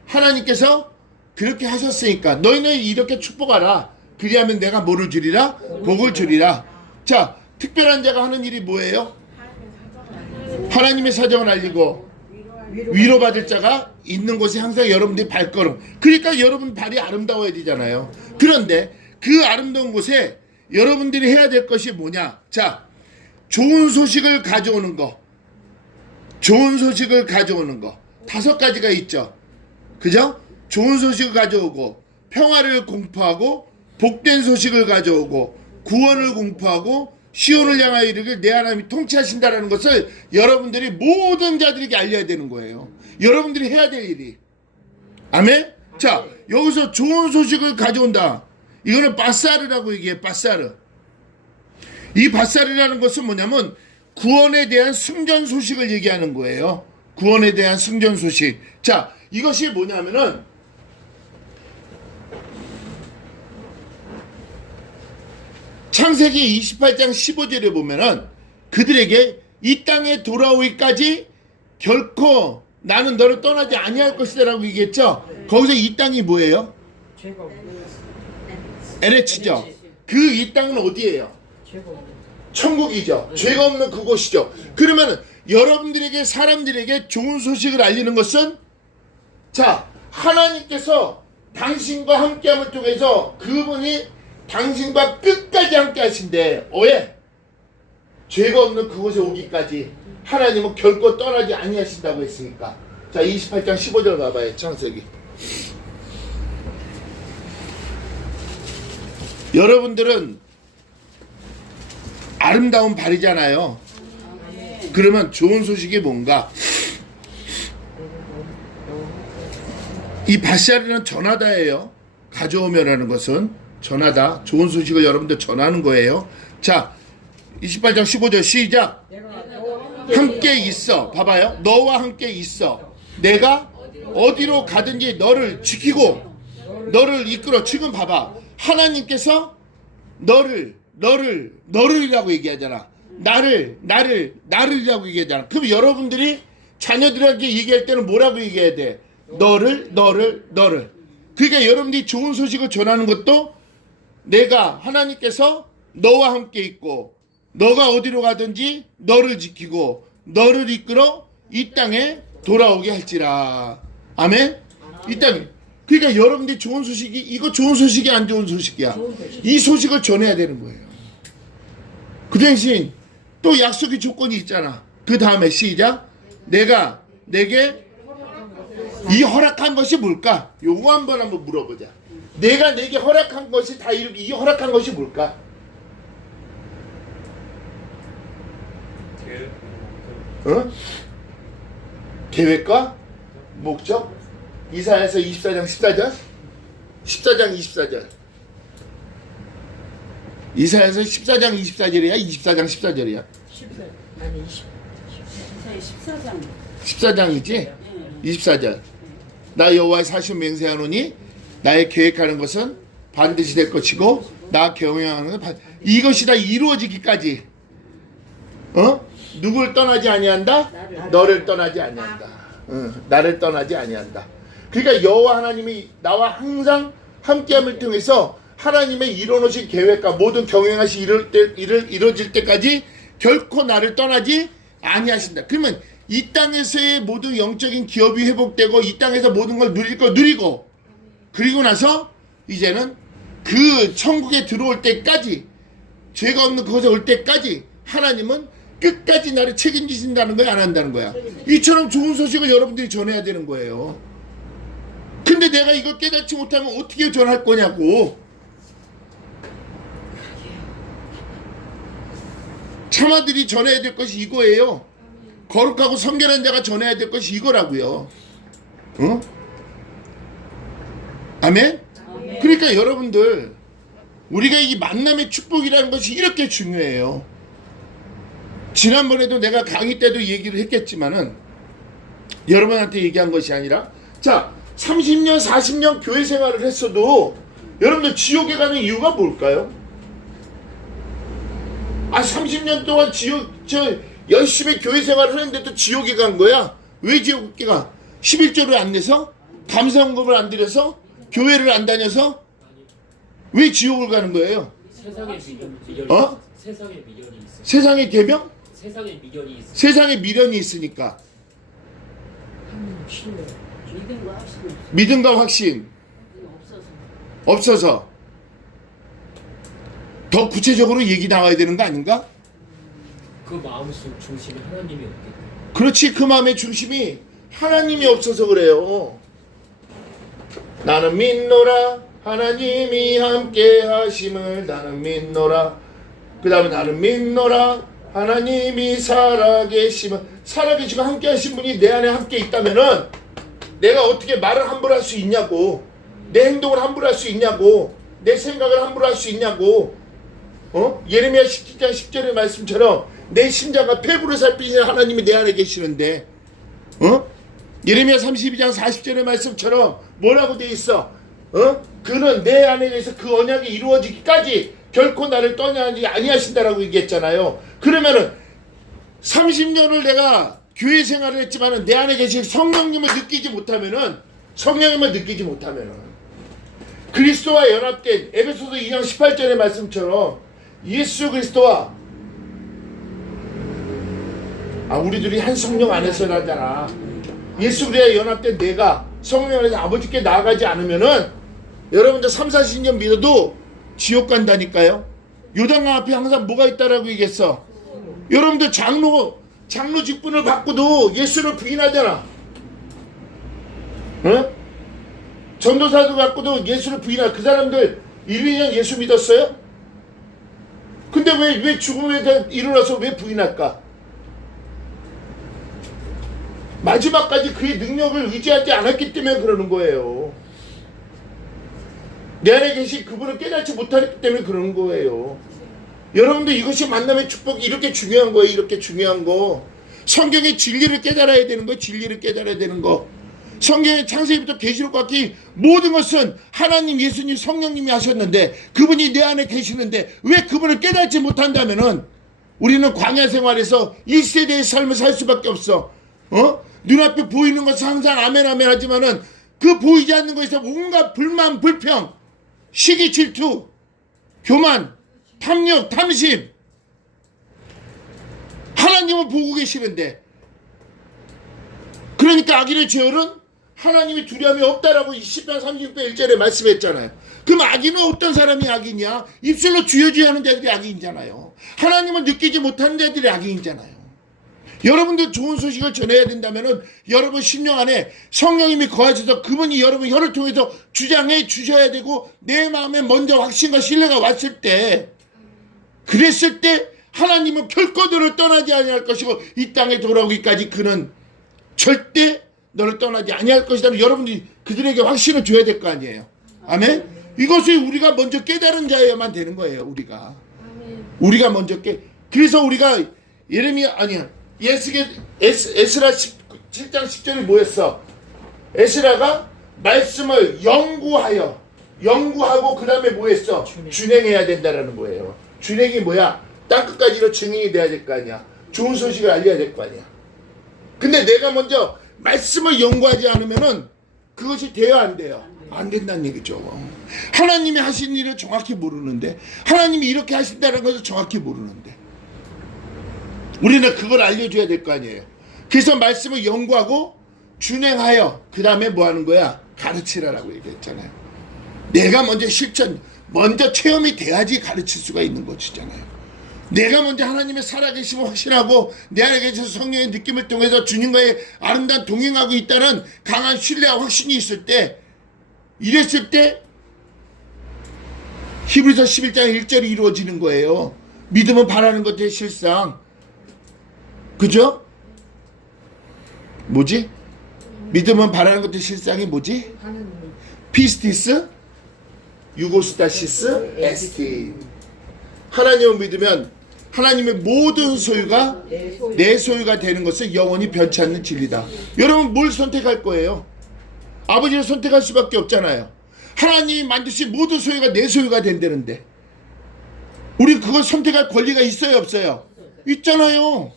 하나님께서 그렇게 하셨으니까. 너희는 이렇게 축복하라. 그리하면 내가 뭐를 주리라? 복을 주리라. 자, 특별한 자가 하는 일이 뭐예요? 하나님의 사정을 알리고 위로받을 자가 있는 곳에 항상 여러분들이 발걸음. 그러니까 여러분 발이 아름다워야 되잖아요. 그런데 그 아름다운 곳에 여러분들이 해야 될 것이 뭐냐? 자, 좋은 소식을 가져오는 거. 좋은 소식을 가져오는 거. 5가지가 있죠. 그죠? 좋은 소식을 가져오고, 평화를 공포하고, 복된 소식을 가져오고, 구원을 공포하고, 시온을 향하여 이르기를 내 하나님이 통치하신다라는 것을 여러분들이 모든 자들에게 알려야 되는 거예요. 여러분들이 해야 될 일이. 아멘? 자, 여기서 좋은 소식을 가져온다. 이거는 바사르라고 얘기해요. 바사르. 이 바사르라는 것은 뭐냐면 구원에 대한 승전 소식을 얘기하는 거예요. 구원에 대한 승전 소식. 자, 이것이 뭐냐면은 창세기 28장 15절에 보면은 그들에게 이 땅에 돌아오기까지 결코 나는 너를 떠나지 아니할 것이다 라고 얘기했죠. 거기서 이 땅이 뭐예요? 에레츠죠. 그 이 땅은 어디예요? 천국이죠. 죄가 없는 그곳이죠. 그러면 여러분들에게, 사람들에게 좋은 소식을 알리는 것은, 자, 하나님께서 당신과 함께함을 통해서 그분이 당신과 끝까지 함께 하신대. 왜? 죄가 없는 그곳에 오기까지 하나님은 결코 떠나지 아니하신다고 했으니까. 자, 28장 15절 가봐요. 창세기. 여러분들은 아름다운 발이잖아요. 그러면 좋은 소식이 뭔가? 이 바시아리는 전하다예요. 가져오며라는 것은 전하다. 좋은 소식을 여러분들 전하는 거예요. 자, 28장 15절 시작. 함께 있어. 봐봐요. 너와 함께 있어. 내가 어디로 가든지 너를 지키고 너를 이끌어. 지금 봐봐. 하나님께서 너를이라고 얘기하잖아. 나를이라고 얘기하잖아. 그럼 여러분들이 자녀들에게 얘기할 때는 뭐라고 얘기해야 돼? 너를. 그러니까 여러분들이 좋은 소식을 전하는 것도 내가 하나님께서 너와 함께 있고 너가 어디로 가든지 너를 지키고 너를 이끌어 이 땅에 돌아오게 할지라. 아멘? 이 땅에. 그러니까 여러분들이 좋은 소식이 이거 좋은 소식이 안 좋은 소식이야. 이 소식을 전해야 되는 거예요. 그 대신 또 약속의 조건이 있잖아. 그 다음에 시작. 내가 내게 이 허락한 것이 뭘까? 요거 한번 물어보자. 내가 내게 허락한 것이 다 이렇게 이 허락한 것이 뭘까? 계획과 목적? 이사야서 24장 14절? 14장 24절. 이사야서 14장 24절이야? 24장 14절이야? 14장. 14장이지? 24절. 나 여호와의 사심 맹세하노니 나의 계획하는 것은 반드시 될 것이고 나 경영하는 것은 이것이 다 이루어지기까지 누굴 떠나지 아니한다? 너를 떠나지 아니한다. 나를 떠나지 아니한다. 그러니까 여호와 하나님이 나와 항상 함께함을 통해서 하나님의 이뤄놓으신 계획과 모든 경영하시 이루어질 때까지 결코 나를 떠나지 아니하신다. 그러면 이 땅에서의 모든 영적인 기업이 회복되고 이 땅에서 모든 걸 누릴 거 누리고 그리고 나서 이제는 그 천국에 들어올 때까지 죄가 없는 그곳에 올 때까지 하나님은 끝까지 나를 책임지신다는 거야 안 한다는 거야. 이처럼 좋은 소식을 여러분들이 전해야 되는 거예요. 근데 내가 이걸 깨닫지 못하면 어떻게 전할 거냐고. 참아들이 전해야 될 것이 이거예요. 거룩하고 성결한 자가 전해야 될 것이 이거라고요. 아멘? 그러니까 여러분들 우리가 이 만남의 축복이라는 것이 이렇게 중요해요. 지난번에도 내가 강의 때도 얘기를 했겠지만은 여러분한테 얘기한 것이 아니라 자 30년 40년 교회 생활을 했어도 여러분들 지옥에 가는 이유가 뭘까요? 30년 동안 열심히 교회 생활을 했는데도 지옥에 간 거야. 왜 지옥에 가? 11조를 안 내서? 감사헌금을 안 드려서? 교회를 안 다녀서? 왜 지옥을 가는 거예요? 세상의 미련이 세상의 미련이 있어. 세상의 계명? 세상의 미련이 있어. 세상에 미련이 있으니까. 믿음과 확신 믿음과 확신 없어서. 더 구체적으로 얘기 나와야 되는 거 아닌가? 그 마음 중심에 하나님이 없기 때문에. 그렇지. 그 마음의 중심이 하나님이 없어서 그래요. 나는 믿노라 하나님이 함께 하심을 나는 믿노라. 그 다음에 나는 믿노라 하나님이 살아계심을. 살아계시고 함께 하신 분이 내 안에 함께 있다면은 내가 어떻게 말을 함부로 할 수 있냐고. 내 행동을 함부로 할 수 있냐고. 내 생각을 함부로 할 수 있냐고. 예레미야 17장 10절의 말씀처럼 내 심장과 폐부를 살피시는 하나님이 내 안에 계시는데 예레미야 32장 40절의 말씀처럼 뭐라고 돼 있어? 그는 내 안에 대해서 그 언약이 이루어지기까지 결코 나를 떠나지 아니하신다라고 얘기했잖아요. 그러면은 30년을 내가 교회 생활을 했지만은 내 안에 계신 성령님을 느끼지 못하면은 그리스도와 연합된 에베소서 2장 18절의 말씀처럼 예수 그리스도와 우리들이 한 성령 안에서 나잖아. 예수 그리스도와 연합된 내가 성령 안에서 아버지께 나아가지 않으면은 여러분들 30-40년 믿어도 지옥 간다니까요. 요단강 앞에 항상 뭐가 있다라고 얘기했어. 여러분들 장로 직분을 받고도 예수를 부인하잖아. 전도사도 갖고도 예수를 부인하. 그 사람들 1-2년 예수 믿었어요? 근데 왜 죽음에 대해 일어나서 왜 부인할까? 마지막까지 그의 능력을 의지하지 않았기 때문에 그러는 거예요. 내 안에 계신 그분을 깨닫지 못하기 때문에 그러는 거예요. 여러분들 이것이 만남의 축복이 이렇게 중요한 거예요. 이렇게 중요한 거. 성경의 진리를 깨달아야 되는 거. 진리를 깨달아야 되는 거. 성경의 창세기부터 계시록까지 모든 것은 하나님, 예수님, 성령님이 하셨는데 그분이 내 안에 계시는데 왜 그분을 깨닫지 못한다면은 우리는 광야 생활에서 1세대의 삶을 살 수밖에 없어. 눈앞에 보이는 것은 항상 아멘 아멘 하지만은 그 보이지 않는 것에서 온갖 불만, 불평, 시기, 질투, 교만, 탐욕, 탐심. 하나님은 보고 계시는데, 그러니까 악인의 죄열은 하나님이 두려움이 없다라고 10편 36편 1절에 말씀했잖아요. 그럼 악인은 어떤 사람이 악이냐? 입술로 주여 하는 자들이 악인이잖아요. 하나님을 느끼지 못하는 자들이 악인이잖아요. 여러분들 좋은 소식을 전해야 된다면은 여러분 심령 안에 성령님이 거하셔서 그분이 여러분 혀를 통해서 주장해 주셔야 되고, 내 마음에 먼저 확신과 신뢰가 왔을 때, 그랬을 때 하나님은 결코 너를 떠나지 아니할 것이고 이 땅에 돌아오기까지 그는 절대 너를 떠나지 아니할 것이다. 여러분들이 그들에게 확신을 줘야 될 거 아니에요. 아멘. 이것을 우리가 먼저 깨달은 자여야만 되는 거예요. 우리가 먼저 그래서 우리가 예레미야 아니야 에스라 7장 10절이 뭐였어? 에스라가 말씀을 연구하고 그 다음에 뭐했어? 준행해야 된다라는 거예요. 준행이 뭐야? 땅끝까지로 증인이 돼야 될 거 아니야. 좋은 소식을 알려야 될 거 아니야. 근데 내가 먼저 말씀을 연구하지 않으면은 그것이 돼야 안 돼요? 안 된다는 얘기죠. 하나님이 하신 일을 정확히 모르는데, 하나님이 이렇게 하신다는 것을 정확히 모르는데 우리는 그걸 알려줘야 될 거 아니에요. 그래서 말씀을 연구하고 준행하여 그 다음에 뭐 하는 거야? 가르치라라고 얘기했잖아요. 내가 먼저 체험이 돼야지 가르칠 수가 있는 것이잖아요. 내가 먼저 하나님의 살아계심을 확신하고 내 안에 계신 성령의 느낌을 통해서 주님과의 아름다운 동행하고 있다는 강한 신뢰와 확신이 있을 때, 이랬을 때 히브리서 11장 1절이 이루어지는 거예요. 믿음은 바라는 것의 실상. 그죠? 뭐지? 믿음은 바라는 것의 실상이 뭐지? 피스티스 유고스타시스 에스틴. 하나님을 믿으면 하나님의 모든 소유가 내 소유가 되는 것은 영원히 변치 않는 진리다. 여러분 뭘 선택할 거예요? 아버지를 선택할 수밖에 없잖아요. 하나님이 만드신 모든 소유가 내 소유가 된다는데 우리 그걸 선택할 권리가 있어요 없어요? 있잖아요.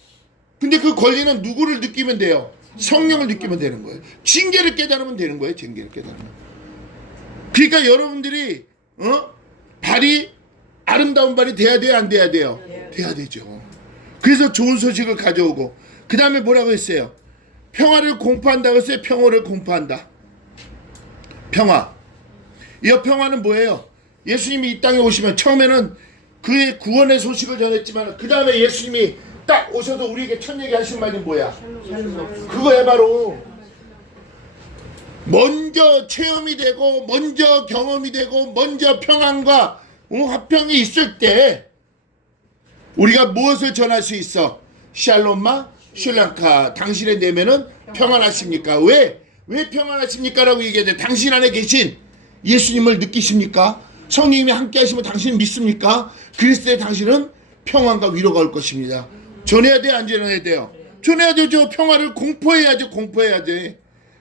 근데 그 권리는 누구를 느끼면 돼요? 성령을 느끼면 되는 거예요. 징계를 깨달으면 되는 거예요. 징계를 깨달으면. 그러니까 여러분들이 발이 아름다운 발이 돼야 돼요? 안 돼야 돼요? 돼야 되죠. 그래서 좋은 소식을 가져오고, 그 다음에 뭐라고 했어요? 평화를 공포한다고 했어요. 평화를 공포한다. 평화. 이 평화는 뭐예요? 예수님이 이 땅에 오시면 처음에는 그의 구원의 소식을 전했지만 그 다음에 예수님이 딱 오셔서 우리에게 첫 얘기하신 말이 뭐야? 그거야 바로 먼저 체험이 되고 먼저 경험이 되고 먼저 평안과 화평이 있을 때 우리가 무엇을 전할 수 있어? 샬롬마 슐랑카. 당신의 내면은 평안하십니까? 왜 평안하십니까? 라고 얘기해야 돼. 당신 안에 계신 예수님을 느끼십니까? 성령님이 함께 하시면 당신 믿습니까? 그랬을 때 당신은 평안과 위로가 올 것입니다. 전해야 돼요? 안 전해야 돼요? 전해야 되죠. 평화를 공포해야죠. 공포해야 돼.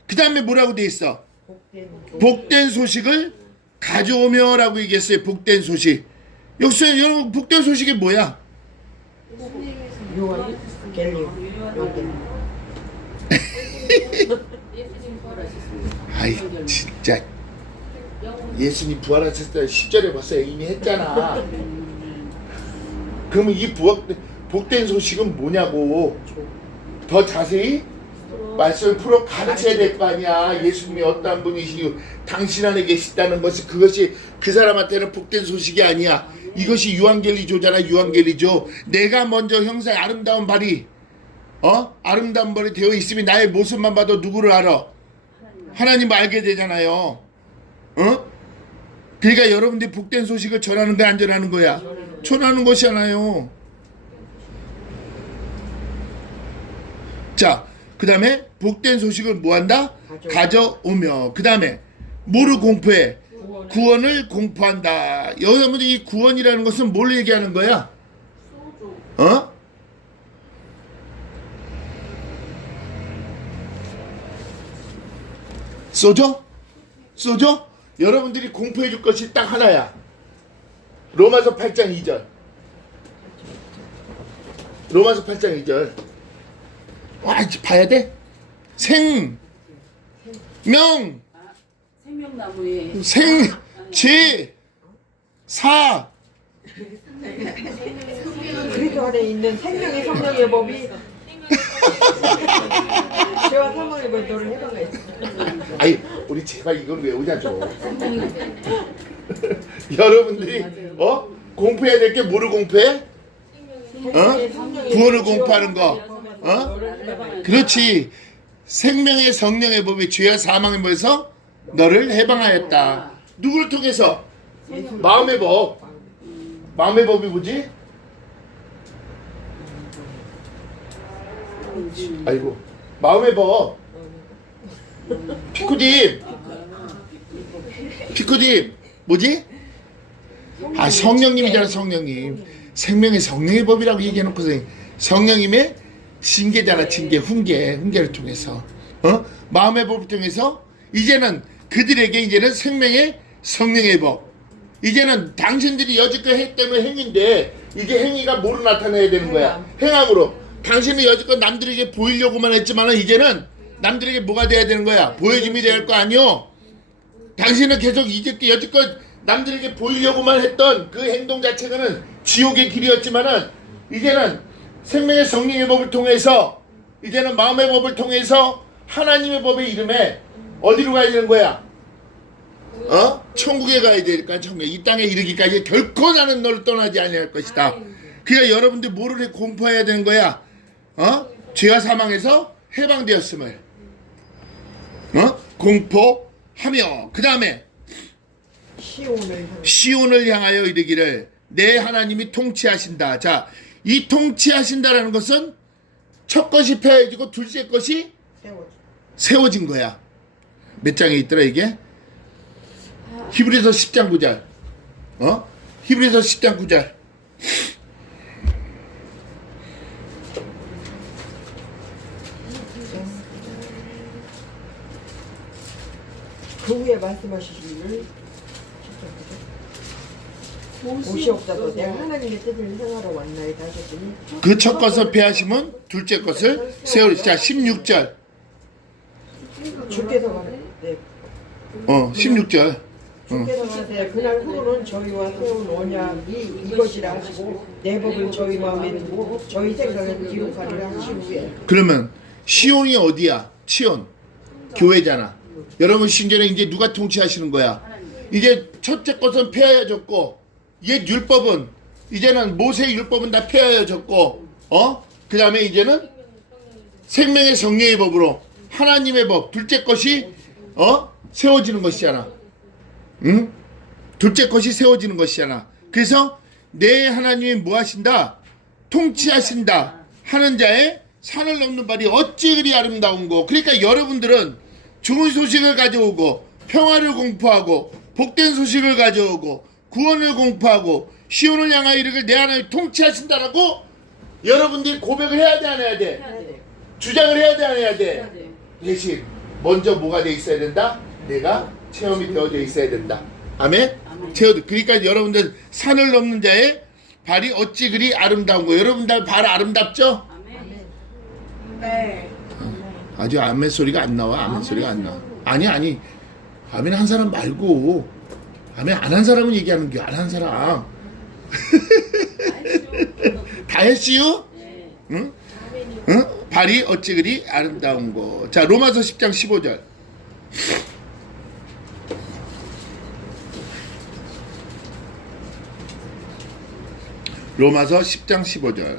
그 다음에 뭐라고 돼 있어? 복된 소식을 가져오며 라고 얘기했어요. 복된 소식. 역시 여러분 복된 소식이 뭐야? 요한 갤리오. 아이 진짜 예수님 부활하셨을 때 10절에 벌써 이미 했잖아. 그러면 이 복된 소식은 뭐냐고 더 자세히 말씀을 풀어 가르쳐야 될 거 아니야. 예수님이 어떠한 분이시고 당신 안에 계시다는 것이 그것이 그 사람한테는 복된 소식이 아니야. 이것이 유한겔리조잖아. 유한겔리조. 내가 먼저 형상의 아름다운 발이 아름다운 발이 되어 있으면 나의 모습만 봐도 누구를 알아? 하나님을 알게 되잖아요. 그러니까 여러분들이 복된 소식을 전하는 거야 안 전하는 거야? 전하는 것이잖아요. 자, 그 다음에 복된 소식을 뭐한다? 가져오며. 그 다음에 뭐를 공포해? 구원을 공포한다. 여러분들 이 구원이라는 것은 뭘 얘기하는 거야? 어? 소죠? 소죠? 여러분들이 공포해 줄 것이 딱 하나야. 로마서 8장 2절. 로마서 8장 2절. 와, 이제 봐야 돼? 생명, 생명나무에 제, 사. 그리스도 안에 있는 생명의 성령의 법이 죄와 사망의 법이 너를 해방했어. 아니, 우리 제발 이걸 외우자 좀. 여러분들이 공부해야 될 게 뭐를 공부해? 구원을 공부하는 거. 그렇지. 생명의 성령의 법이 죄와 사망의 법에서 너를 해방하였다. 누구를 통해서? 마음의 법. 마음의 법이 뭐지? 아이고, 마음의 법. 피코dim 뭐지? 아, 성령님이잖아. 성령님. 생명의 성령의 법이라고 얘기해놓고서 성령님의 징계잖아. 징계, 훈계를 통해서 마음의 법을 통해서 이제는 그들에게 이제는 생명의 성령의 법. 이제는 당신들이 여지껏 했다는 행위인데 이제 행위가 뭐로 나타나야 되는 거야? 행함으로. 당신은 여지껏 남들에게 보이려고만 했지만 이제는 남들에게 뭐가 돼야 되는 거야? 보여줌이 돼야 할 거 아니요? 당신은 계속 여지껏 남들에게 보이려고만 했던 그 행동 자체는 지옥의 길이었지만은 이제는 생명의 성령의 법을 통해서 이제는 마음의 법을 통해서 하나님의 법의 이름에 어디로 가야 되는 거야? 천국에 가야 되니까 천국에. 이 땅에 이르기까지 결코 나는 너를 떠나지 아니할 것이다. 그러니까 여러분들 뭐를 공포해야 되는 거야? 죄와 사망에서 해방되었음을 공포하며 그 다음에 시온을 향하여 이르기를 내 하나님이 통치하신다. 자, 이 통치하신다라는 것은 첫 것이 폐해지고 둘째 것이 세워진 거야. 몇 장에 있더라 이게? 히브리서 10장 9절. 히브리서 10장 9절. 그 후에 말씀하시기를 옷이 없다도 내가 하나님의 뜻을 행하러 왔나이다 하셨더니 그 첫 것을 폐하시면 둘째 것을 세우리. 자, 16절. 주께서 말하되 16절. 주께서 말하되 그날 후로는 저희와 세운 언약이 이것이라 하시고 내 법을 저희 마음에 두고 저희 생각에 기록하리라 하신 후에. 그러면 시온이 어디야? 시온. 교회잖아. 여러분 신전에 이제 누가 통치하시는 거야? 이제 첫째 것은 폐하여졌고 옛 율법은 이제는 모세의 율법은 다 폐하여졌고 그 다음에 이제는 생명의 성령의 법으로 하나님의 법 둘째 것이 세워지는 것이잖아. 응? 둘째 것이 세워지는 것이잖아. 그래서 내 하나님이 뭐 하신다? 통치하신다 하는 자의 산을 넘는 발이 어찌 그리 아름다운 거. 그러니까 여러분들은 좋은 소식을 가져오고 평화를 공포하고 복된 소식을 가져오고 구원을 공포하고 시온을 향하여 이르길 내 하나님 통치하신다라고 여러분들이 고백을 해야 돼 안 해야 돼? 주장을 해야 돼 안 해야 돼? 대신 먼저 뭐가 돼 있어야 된다? 내가 체험이 되어져 있어야 된다. 아멘? 체험. 그러니까 여러분들 산을 넘는 자의 발이 어찌 그리 아름다운 거. 여러분들 발 아름답죠? 네. 아주 아멘 소리가 안 나와. 아멘 소리가 안 나와. 아니 아멘 한 사람 말고 아멘 안 한 사람은 얘기하는 게 안 한 사람. 다 했지요? 응? 응? 발이 어찌 그리 아름다운 거. 자, 로마서 10장 15절. 로마서 10장 15절.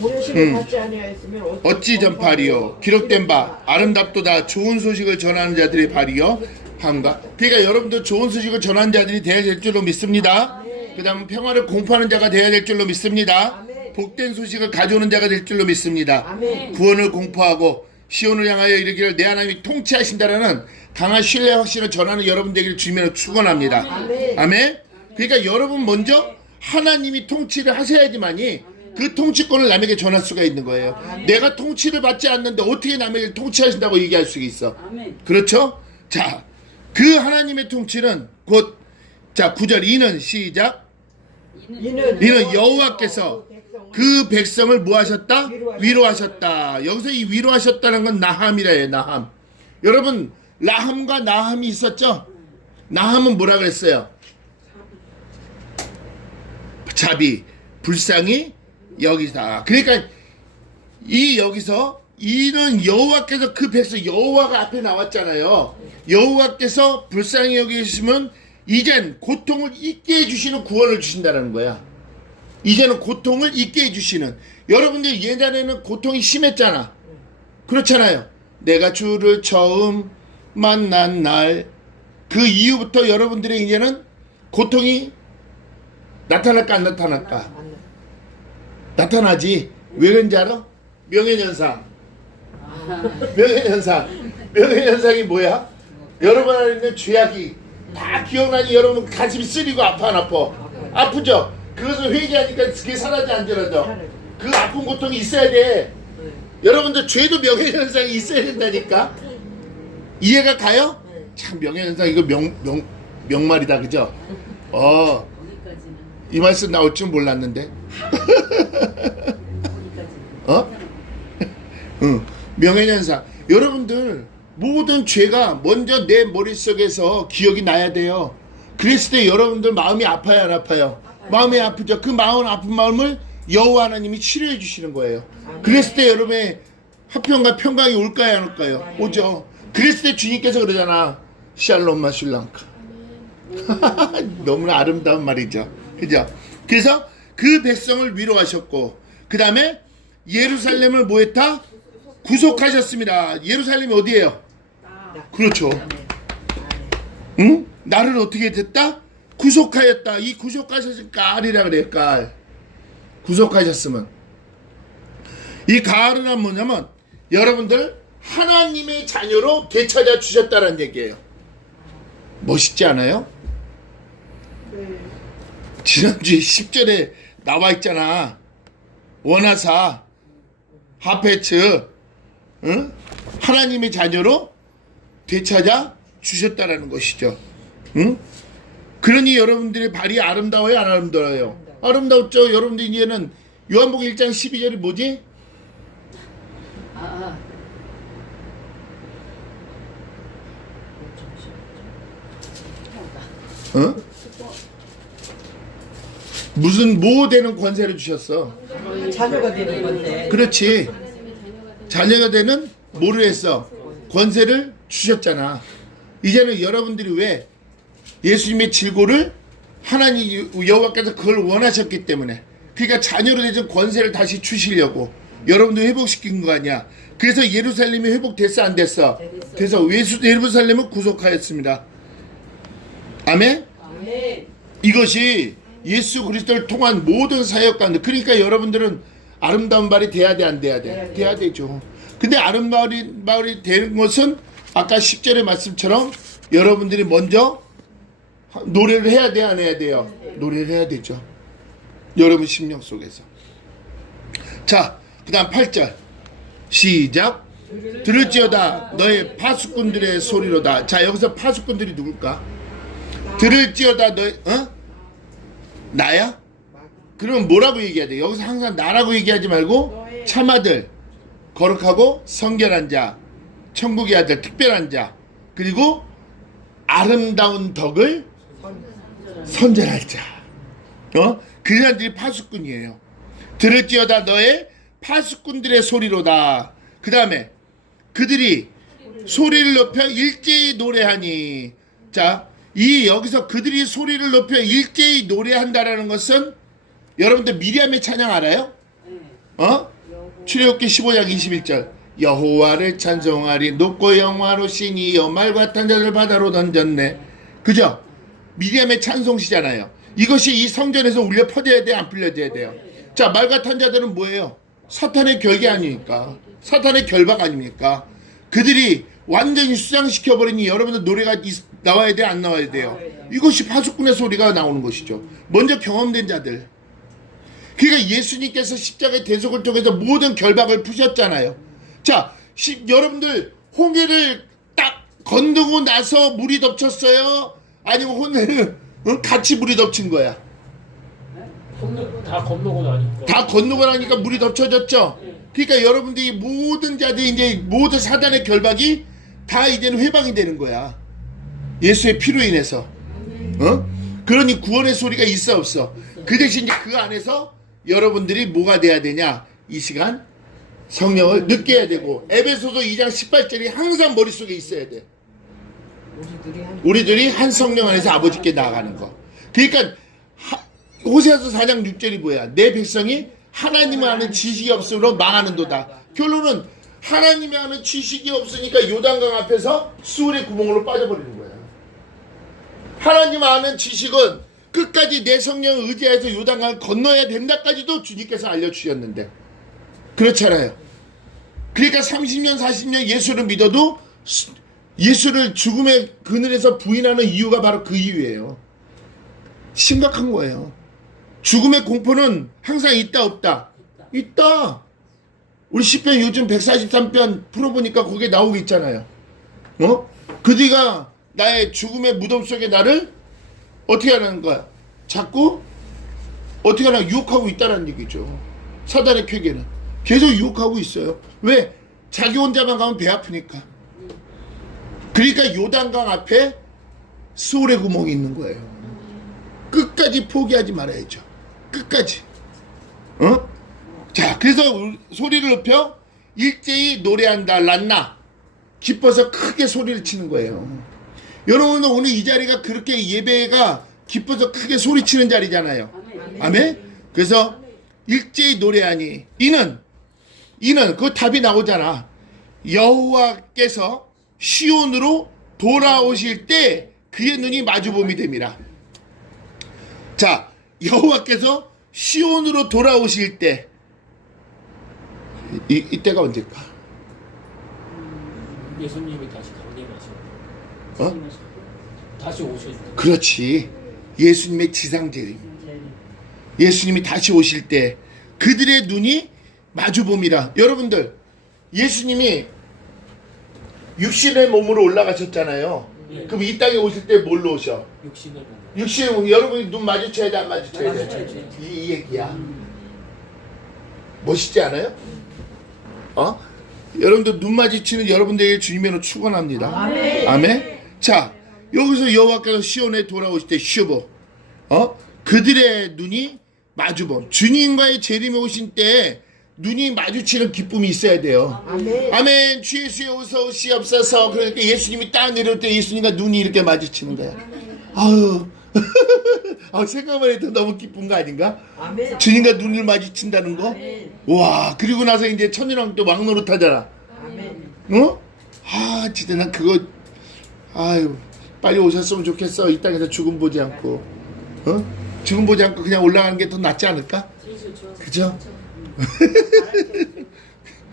보내심을 받지 아니하였으면 어찌 전파리요 기록된 바 아름답도다 좋은 소식을 전하는 자들의 발이요 함과. 그러니까 여러분들 좋은 소식을 전하는 자들이 되어야 될 줄로 믿습니다. 그 다음 평화를 공포하는 자가 되어야 될 줄로 믿습니다. 복된 소식을 가져오는 자가 될 줄로 믿습니다. 아멘. 구원을 공포하고 시온을 향하여 이르기를 내 하나님이 통치하신다라는 강한 신뢰 확신을 전하는 여러분 되기를 주님으로 축원합니다. 아멘. 아멘. 그러니까 여러분 먼저 하나님이 통치를 하셔야지만이 그 통치권을 남에게 전할 수가 있는 거예요. 내가 통치를 받지 않는데 어떻게 남에게 통치하신다고 얘기할 수가 있어? 아멘. 그렇죠? 자, 그 하나님의 통치는 곧, 자, 9절 이는 시작. 이는 여호와께서 그 백성을 뭐 하셨다? 위로하셨다. 여기서 이 위로하셨다는 건 나함이라 해요. 나함. 여러분, 라함과 나함이 있었죠? 나함은 뭐라 그랬어요? 자비, 불쌍히 여기다. 그러니까 이 여기서 이는 여호와께서 그 백성, 여호와가 앞에 나왔잖아요. 여호와께서 불쌍히 여기시면 이젠 고통을 잊게 해주시는 구원을 주신다는 거야. 이제는 고통을 잊게 해주시는. 여러분들 예전에는 고통이 심했잖아. 그렇잖아요. 내가 주를 처음 만난 날 그 이후부터 여러분들의 이제는 고통이 나타날까 안 나타날까? 나타나지. 왜 그런지 알아? 명예현상. 명예현상. 명예현상이 뭐야? 여러분 안에 있는 죄악이 다 기억나니 여러분 가슴이 쓰리고 아파 안 아파? 아프죠? 그것을 회개하니까 그게 사라져 안 사라져? 그 아픈 고통이 있어야 돼. 여러분들 죄도 명예현상이 있어야 된다니까. 이해가 가요? 참 명예현상 이거 명말이다 그죠? 이 말씀 나올 줄 몰랐는데. 응. 명예현상. 여러분들 모든 죄가 먼저 내 머릿속에서 기억이 나야 돼요. 그랬을 때 여러분들 마음이 아파요 안 아파요? 마음이 아프죠. 그 마음 아픈 마음을 여호와 하나님이 치료해 주시는 거예요. 그랬을 때 여러분의 화평과 평강이 올까요 안 올까요? 오죠. 그랬을 때 주님께서 그러잖아. 샬롬 마슐랑카. 너무나 아름다운 말이죠. 그죠? 그래서 그 백성을 위로하셨고 그 다음에 예루살렘을 뭐했다? 구속하셨습니다. 예루살렘이 어디예요? 그렇죠. 응? 나를 어떻게 됐다? 구속하였다. 이 구속하셨을 깔이라 그래요. 깔. 구속하셨으면 이 가을은 뭐냐면 여러분들 하나님의 자녀로 되찾아 주셨다는 얘기예요. 멋있지 않아요? 지난주에 10절에 나와 있잖아. 원하사 하페츠 응? 하나님의 자녀로 되찾아 주셨다라는 것이죠. 응? 그러니 여러분들의 발이 아름다워요 안 아름다워요? 아름답죠. 여러분들 이제는 요한복음 1장 12절이 뭐지? 어? 무슨 뭐 되는 권세를 주셨어? 자녀가 되는 건데. 그렇지. 자녀가 되는 뭐를 했어? 권세를 주셨잖아. 이제는 여러분들이 왜 예수님의 질고를 하나님 여호와께서 그걸 원하셨기 때문에 그러니까 자녀로 되는 권세를 다시 주시려고 여러분들 회복시킨 거 아니야. 그래서 예루살렘이 회복됐어 안 됐어? 그래서 예루살렘을 구속하였습니다. 아멘? 아멘. 이것이 예수 그리스도를 통한 모든 사역 가운데 그러니까 여러분들은 아름다운 말이 돼야 돼 안 돼야 돼? 돼야 되죠. 근데 아름다운 말이 되는 것은 아까 10절의 말씀처럼 여러분들이 먼저 노래를 해야 돼 안 해야 돼요? 노래를 해야 되죠. 여러분 심령 속에서. 자, 그 다음 8절 시작. 들을지어다 너의 파수꾼들의 소리로다. 자, 여기서 파수꾼들이 누굴까? 들을지어다 너의 나야? 그럼 뭐라고 얘기해야 돼? 여기서 항상 나라고 얘기하지 말고 참아들, 거룩하고 성결한 자, 천국의 아들, 특별한 자, 그리고 아름다운 덕을 선전할 자. 그 사람들이 파수꾼이에요. 들을지어다 너의 파수꾼들의 소리로다. 그 다음에 그들이 소리를 높여 일제히 노래하니. 자, 이 여기서 그들이 소리를 높여 일제히 노래한다라는 것은 여러분들 미리암의 찬양 알아요? 출애굽기 15장 21절 여호와를 찬송하리 높고 영화로신 이여 말과 탄자를 바다로 던졌네. 그죠? 미리암의 찬송시잖아요. 이것이 이 성전에서 울려 퍼져야 돼 안 풀려져야 돼요? 자, 말 같은 자들은 뭐예요? 사탄의 결계 아닙니까? 사탄의 결박 아닙니까? 그들이 완전히 수장시켜버리니 여러분들 노래가 나와야 돼, 안 나와야 돼요? 이것이 파수꾼의 소리가 나오는 것이죠. 먼저 경험된 자들. 그러니까 예수님께서 십자가의 대속을 통해서 모든 결박을 푸셨잖아요. 자, 여러분들 홍해를 딱 건너고 나서 물이 덮쳤어요? 아니면 홍해를 같이 물이 덮친 거야? 다 건너고 나니까. 다 건너고 나니까 물이 덮쳐졌죠? 그러니까 여러분들이 모든 자들이 이제 모든 사단의 결박이 다 이제는 회방이 되는 거야. 예수의 피로 인해서. 그러니 구원의 소리가 있어 없어? 그 대신 이제 그 안에서 여러분들이 뭐가 돼야 되냐? 이 시간 성령을 느껴야 되고 에베소서 2장 18절이 항상 머릿속에 있어야 돼. 우리들이 한 성령 안에서 아버지께 나아가는 거. 그러니까 호세아서 4장 6절이 뭐야? 내 백성이 하나님을 아는 지식이 없으므로 망하는도다. 결론은 하나님이 아는 지식이 없으니까 요단강 앞에서 수울의 구멍으로 빠져버리는 거야. 하나님 아는 지식은 끝까지 내 성령을 의지해서 요단강을 건너야 된다까지도 주님께서 알려주셨는데 그렇잖아요. 그러니까 30년 40년 예수를 믿어도 예수를 죽음의 그늘에서 부인하는 이유가 바로 그 이유예요. 심각한 거예요. 죽음의 공포는 항상 있다 없다? 있다. 우리 시편 요즘 143편 풀어보니까 거기에 나오고 있잖아요. 그들가 나의 죽음의 무덤 속에 나를 어떻게 하는 거야? 자꾸 어떻게 하나 유혹하고 있다는 얘기죠. 사단의 쾌계는 계속 유혹하고 있어요. 왜? 자기 혼자만 가면 배 아프니까. 그러니까 요단강 앞에 수울의 구멍이 있는 거예요. 끝까지 포기하지 말아야죠. 끝까지. 자, 그래서 소리를 높여 일제히 노래한다. 란나. 기뻐서 크게 소리를 치는 거예요. 여러분 오늘 이 자리가 그렇게 예배가 기뻐서 크게 소리치는 자리잖아요. 아멘? 그래서 일제히 노래하니 이는 그 답이 나오잖아. 여호와께서 시온으로 돌아오실 때 그의 눈이 마주봄이 됨이라. 자, 여호와께서 시온으로 돌아오실 때 이때가 언제일까? 예수님이 다시 강림하시고 다시 오실 때. 그렇지. 예수님의 지상재림. 예수님이 다시 오실 때 그들의 눈이 마주봄이라. 여러분들 예수님이 육신의 몸으로 올라가셨잖아요. 그럼 이 땅에 오실 때 뭘로 오셔? 육신의 몸. 여러분이 눈 마주쳐야 돼, 안 마주쳐야 돼? 이 얘기야. 멋있지 않아요? 여러분들 눈 마주치는 여러분들에게 주님으로 축원합니다. 아멘. 아멘. 자, 여기서 여호와께서 시온에 돌아오실 때 슈보. 그들의 눈이 마주봄. 주님과의 재림에 오신 때 눈이 마주치는 기쁨이 있어야 돼요. 아멘. 아멘. 주 예수의 어서 오시옵소서. 그러니까 예수님이 딱 내려올 때 예수님과 눈이 이렇게 마주치는 거야. 아유. 생각만 해도 너무 기쁜 거 아닌가? 아멘. 주님과 눈을 마주친다는 거? 아멘. 와, 그리고 나서 이제 천년왕 때 왕노릇 하잖아. 아멘. 진짜 난 그거, 아유, 빨리 오셨으면 좋겠어. 이 땅에서 죽음 보지 않고. 죽음 보지 않고 그냥 올라가는 게 더 낫지 않을까? 그죠?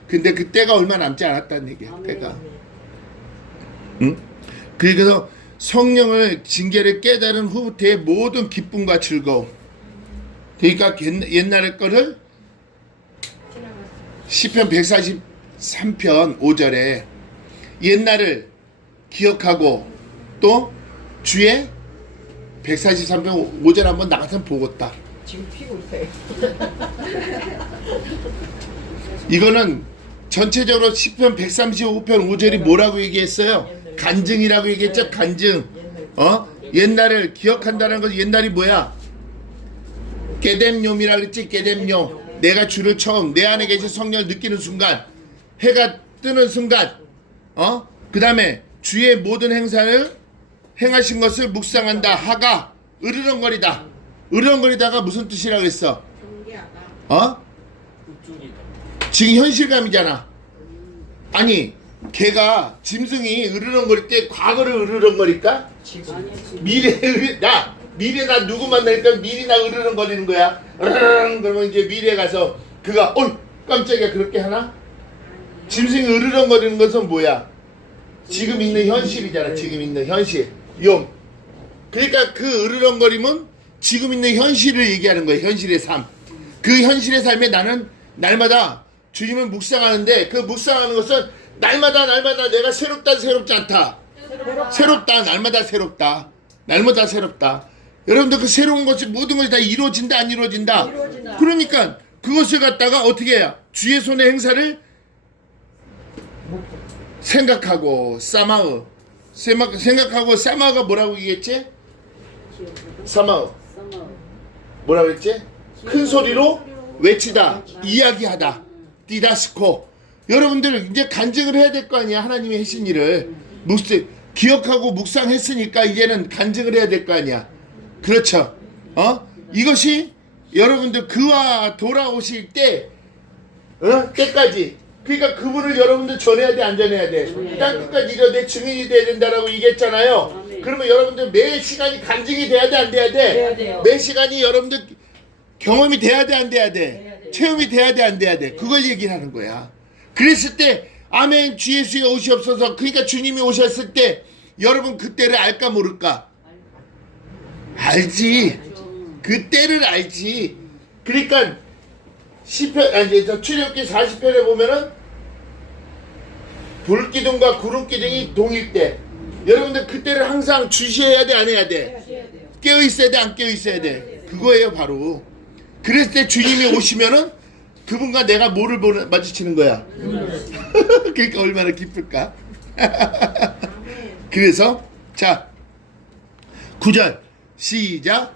근데 그 때가 얼마 남지 않았다는 얘기야. 때가. 응? 그래서 성령을 징계를 깨달은 후부터의 모든 기쁨과 즐거움. 그러니까 옛날의 거를 시편 143편 5절에 옛날을 기억하고 또 주의 143편 5절 한번 나가서 보겠다. 지금 피고 있어요. 이거는 전체적으로 시편 135편 5절이 뭐라고 얘기했어요? 간증이라고 얘기했죠. 간증. 옛날을 기억한다는 건 옛날이 뭐야? 게뎀뇽이라 그랬지. 게뎀뇽. 내가 주를 처음 내 안에 계신 성령을 느끼는 순간, 해가 뜨는 순간, 그 다음에 주의 모든 행사를 행하신 것을 묵상한다. 하가 으르렁거리다. 으르렁거리다가 무슨 뜻이라고 했어? 지금 현실감이잖아. 아니, 걔가 짐승이 으르렁거릴 때 과거를 으르렁거릴까? 미래를 미래나 누구 만나니까 미리나 으르렁거리는 거야. 으르렁 그러면 이제 미래에 가서 그가 깜짝이야 그렇게 하나? 짐승이 으르렁거리는 것은 뭐야? 지금 있는 현실이잖아. 지금 있는 현실. 용. 그러니까 그 으르렁거림은 지금 있는 현실을 얘기하는 거예요. 현실의 삶. 그 현실의 삶에 나는 날마다 주님을 묵상하는데 그 묵상하는 것은 날마다 내가 새롭다 새롭지 않다. 새롭다. 날마다 새롭다. 날마다 새롭다. 여러분들 그 새로운 것이 모든 것이 다 이루어진다 안 이루어진다. 그러니까 그것을 갖다가 어떻게 해야 주의 손의 행사를 생각하고 생각하고 사마가 뭐라고 얘기했지? 사마 뭐라고 했지? 큰 소리로 외치다, 이야기하다, 디다스코. 여러분들 이제 간증을 해야 될 거 아니야. 하나님이 하신 일을 기억하고 묵상했으니까 이제는 간증을 해야 될 거 아니야. 그렇죠? 이것이 여러분들 그와 돌아오실 때까지. 그러니까 그분을 여러분들 전해야 돼, 안 전해야 돼? 땅 끝까지 이뤄 내 증인이 돼야 된다라고 얘기했잖아요. 그러면 여러분들 매 시간이 간증이 돼야 돼, 안 돼야 돼? 매 시간이 여러분들 경험이 돼야 돼, 안 돼야 돼? 체험이 돼야 돼, 안 돼야 돼? 그걸 얘기를 하는 거야. 그랬을 때 아멘 주 예수의 오시옵소서. 그러니까 주님이 오셨을 때 여러분 그때를 알까 모를까? 알지. 그때를 알지. 그러니까 출애굽기 40편에 보면은 불기둥과 구름기둥이 동일 때 여러분들 그때를 항상 주시해야 돼, 안 해야 돼? 깨어 있어야 돼, 안 깨어 있어야 돼? 그거예요 바로. 그랬을 때 주님이 오시면은 그분과 내가 뭐를 마주치는 거야? 그러니까 얼마나 기쁠까? 그래서 자 9절 시작.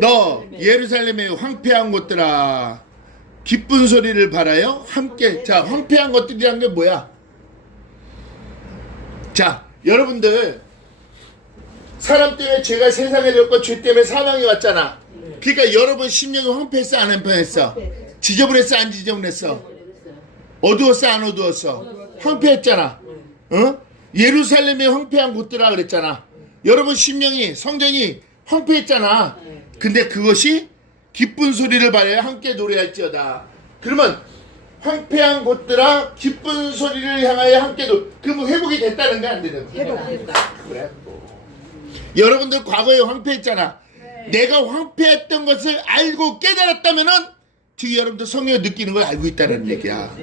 너 예루살렘의 황폐한 곳들아 기쁜 소리를 발하여 함께. 자, 황폐한 것들이란 게 뭐야? 자, 여러분들 사람 때문에 죄가 세상에 들었고 죄 때문에 사망이 왔잖아. 그러니까 여러분 심령이 황폐했어, 안 황폐했어? 지저분했어, 안 지저분했어? 어두웠어, 안 어두웠어? 황폐했잖아. 예루살렘의 황폐한 곳들아 그랬잖아. 여러분 심령이 성전이 황폐했잖아. 근데 그것이 기쁜 소리를 발하여 함께 노래할지어다. 그러면 황폐한 곳들아 기쁜 소리를 향하여 함께 그럼 회복이 됐다는 거 안 되는 거야? 그래. 여러분들 과거에 황폐했잖아. 내가 황폐했던 것을 알고 깨달았다면은 지금 여러분들 성령이 느끼는 걸 알고 있다는 얘기야.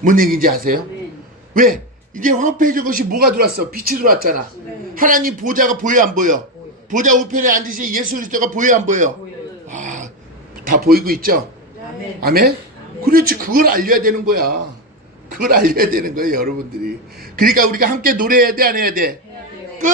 뭔 얘기인지 아세요? 왜? 이게 황폐해진 것이 뭐가 들어왔어? 빛이 들어왔잖아. 하나님 보좌가 보여 안 보여? 보좌 우편에 앉으신 예수 그리스도가 보여 안 보여? 아, 다 보이고 있죠? 아멘? 그렇지. 그걸 알려야 되는 거야. 그걸 알려야 되는 거예요 여러분들이. 그러니까 우리가 함께 노래해야 돼, 안 해야 돼? 끝!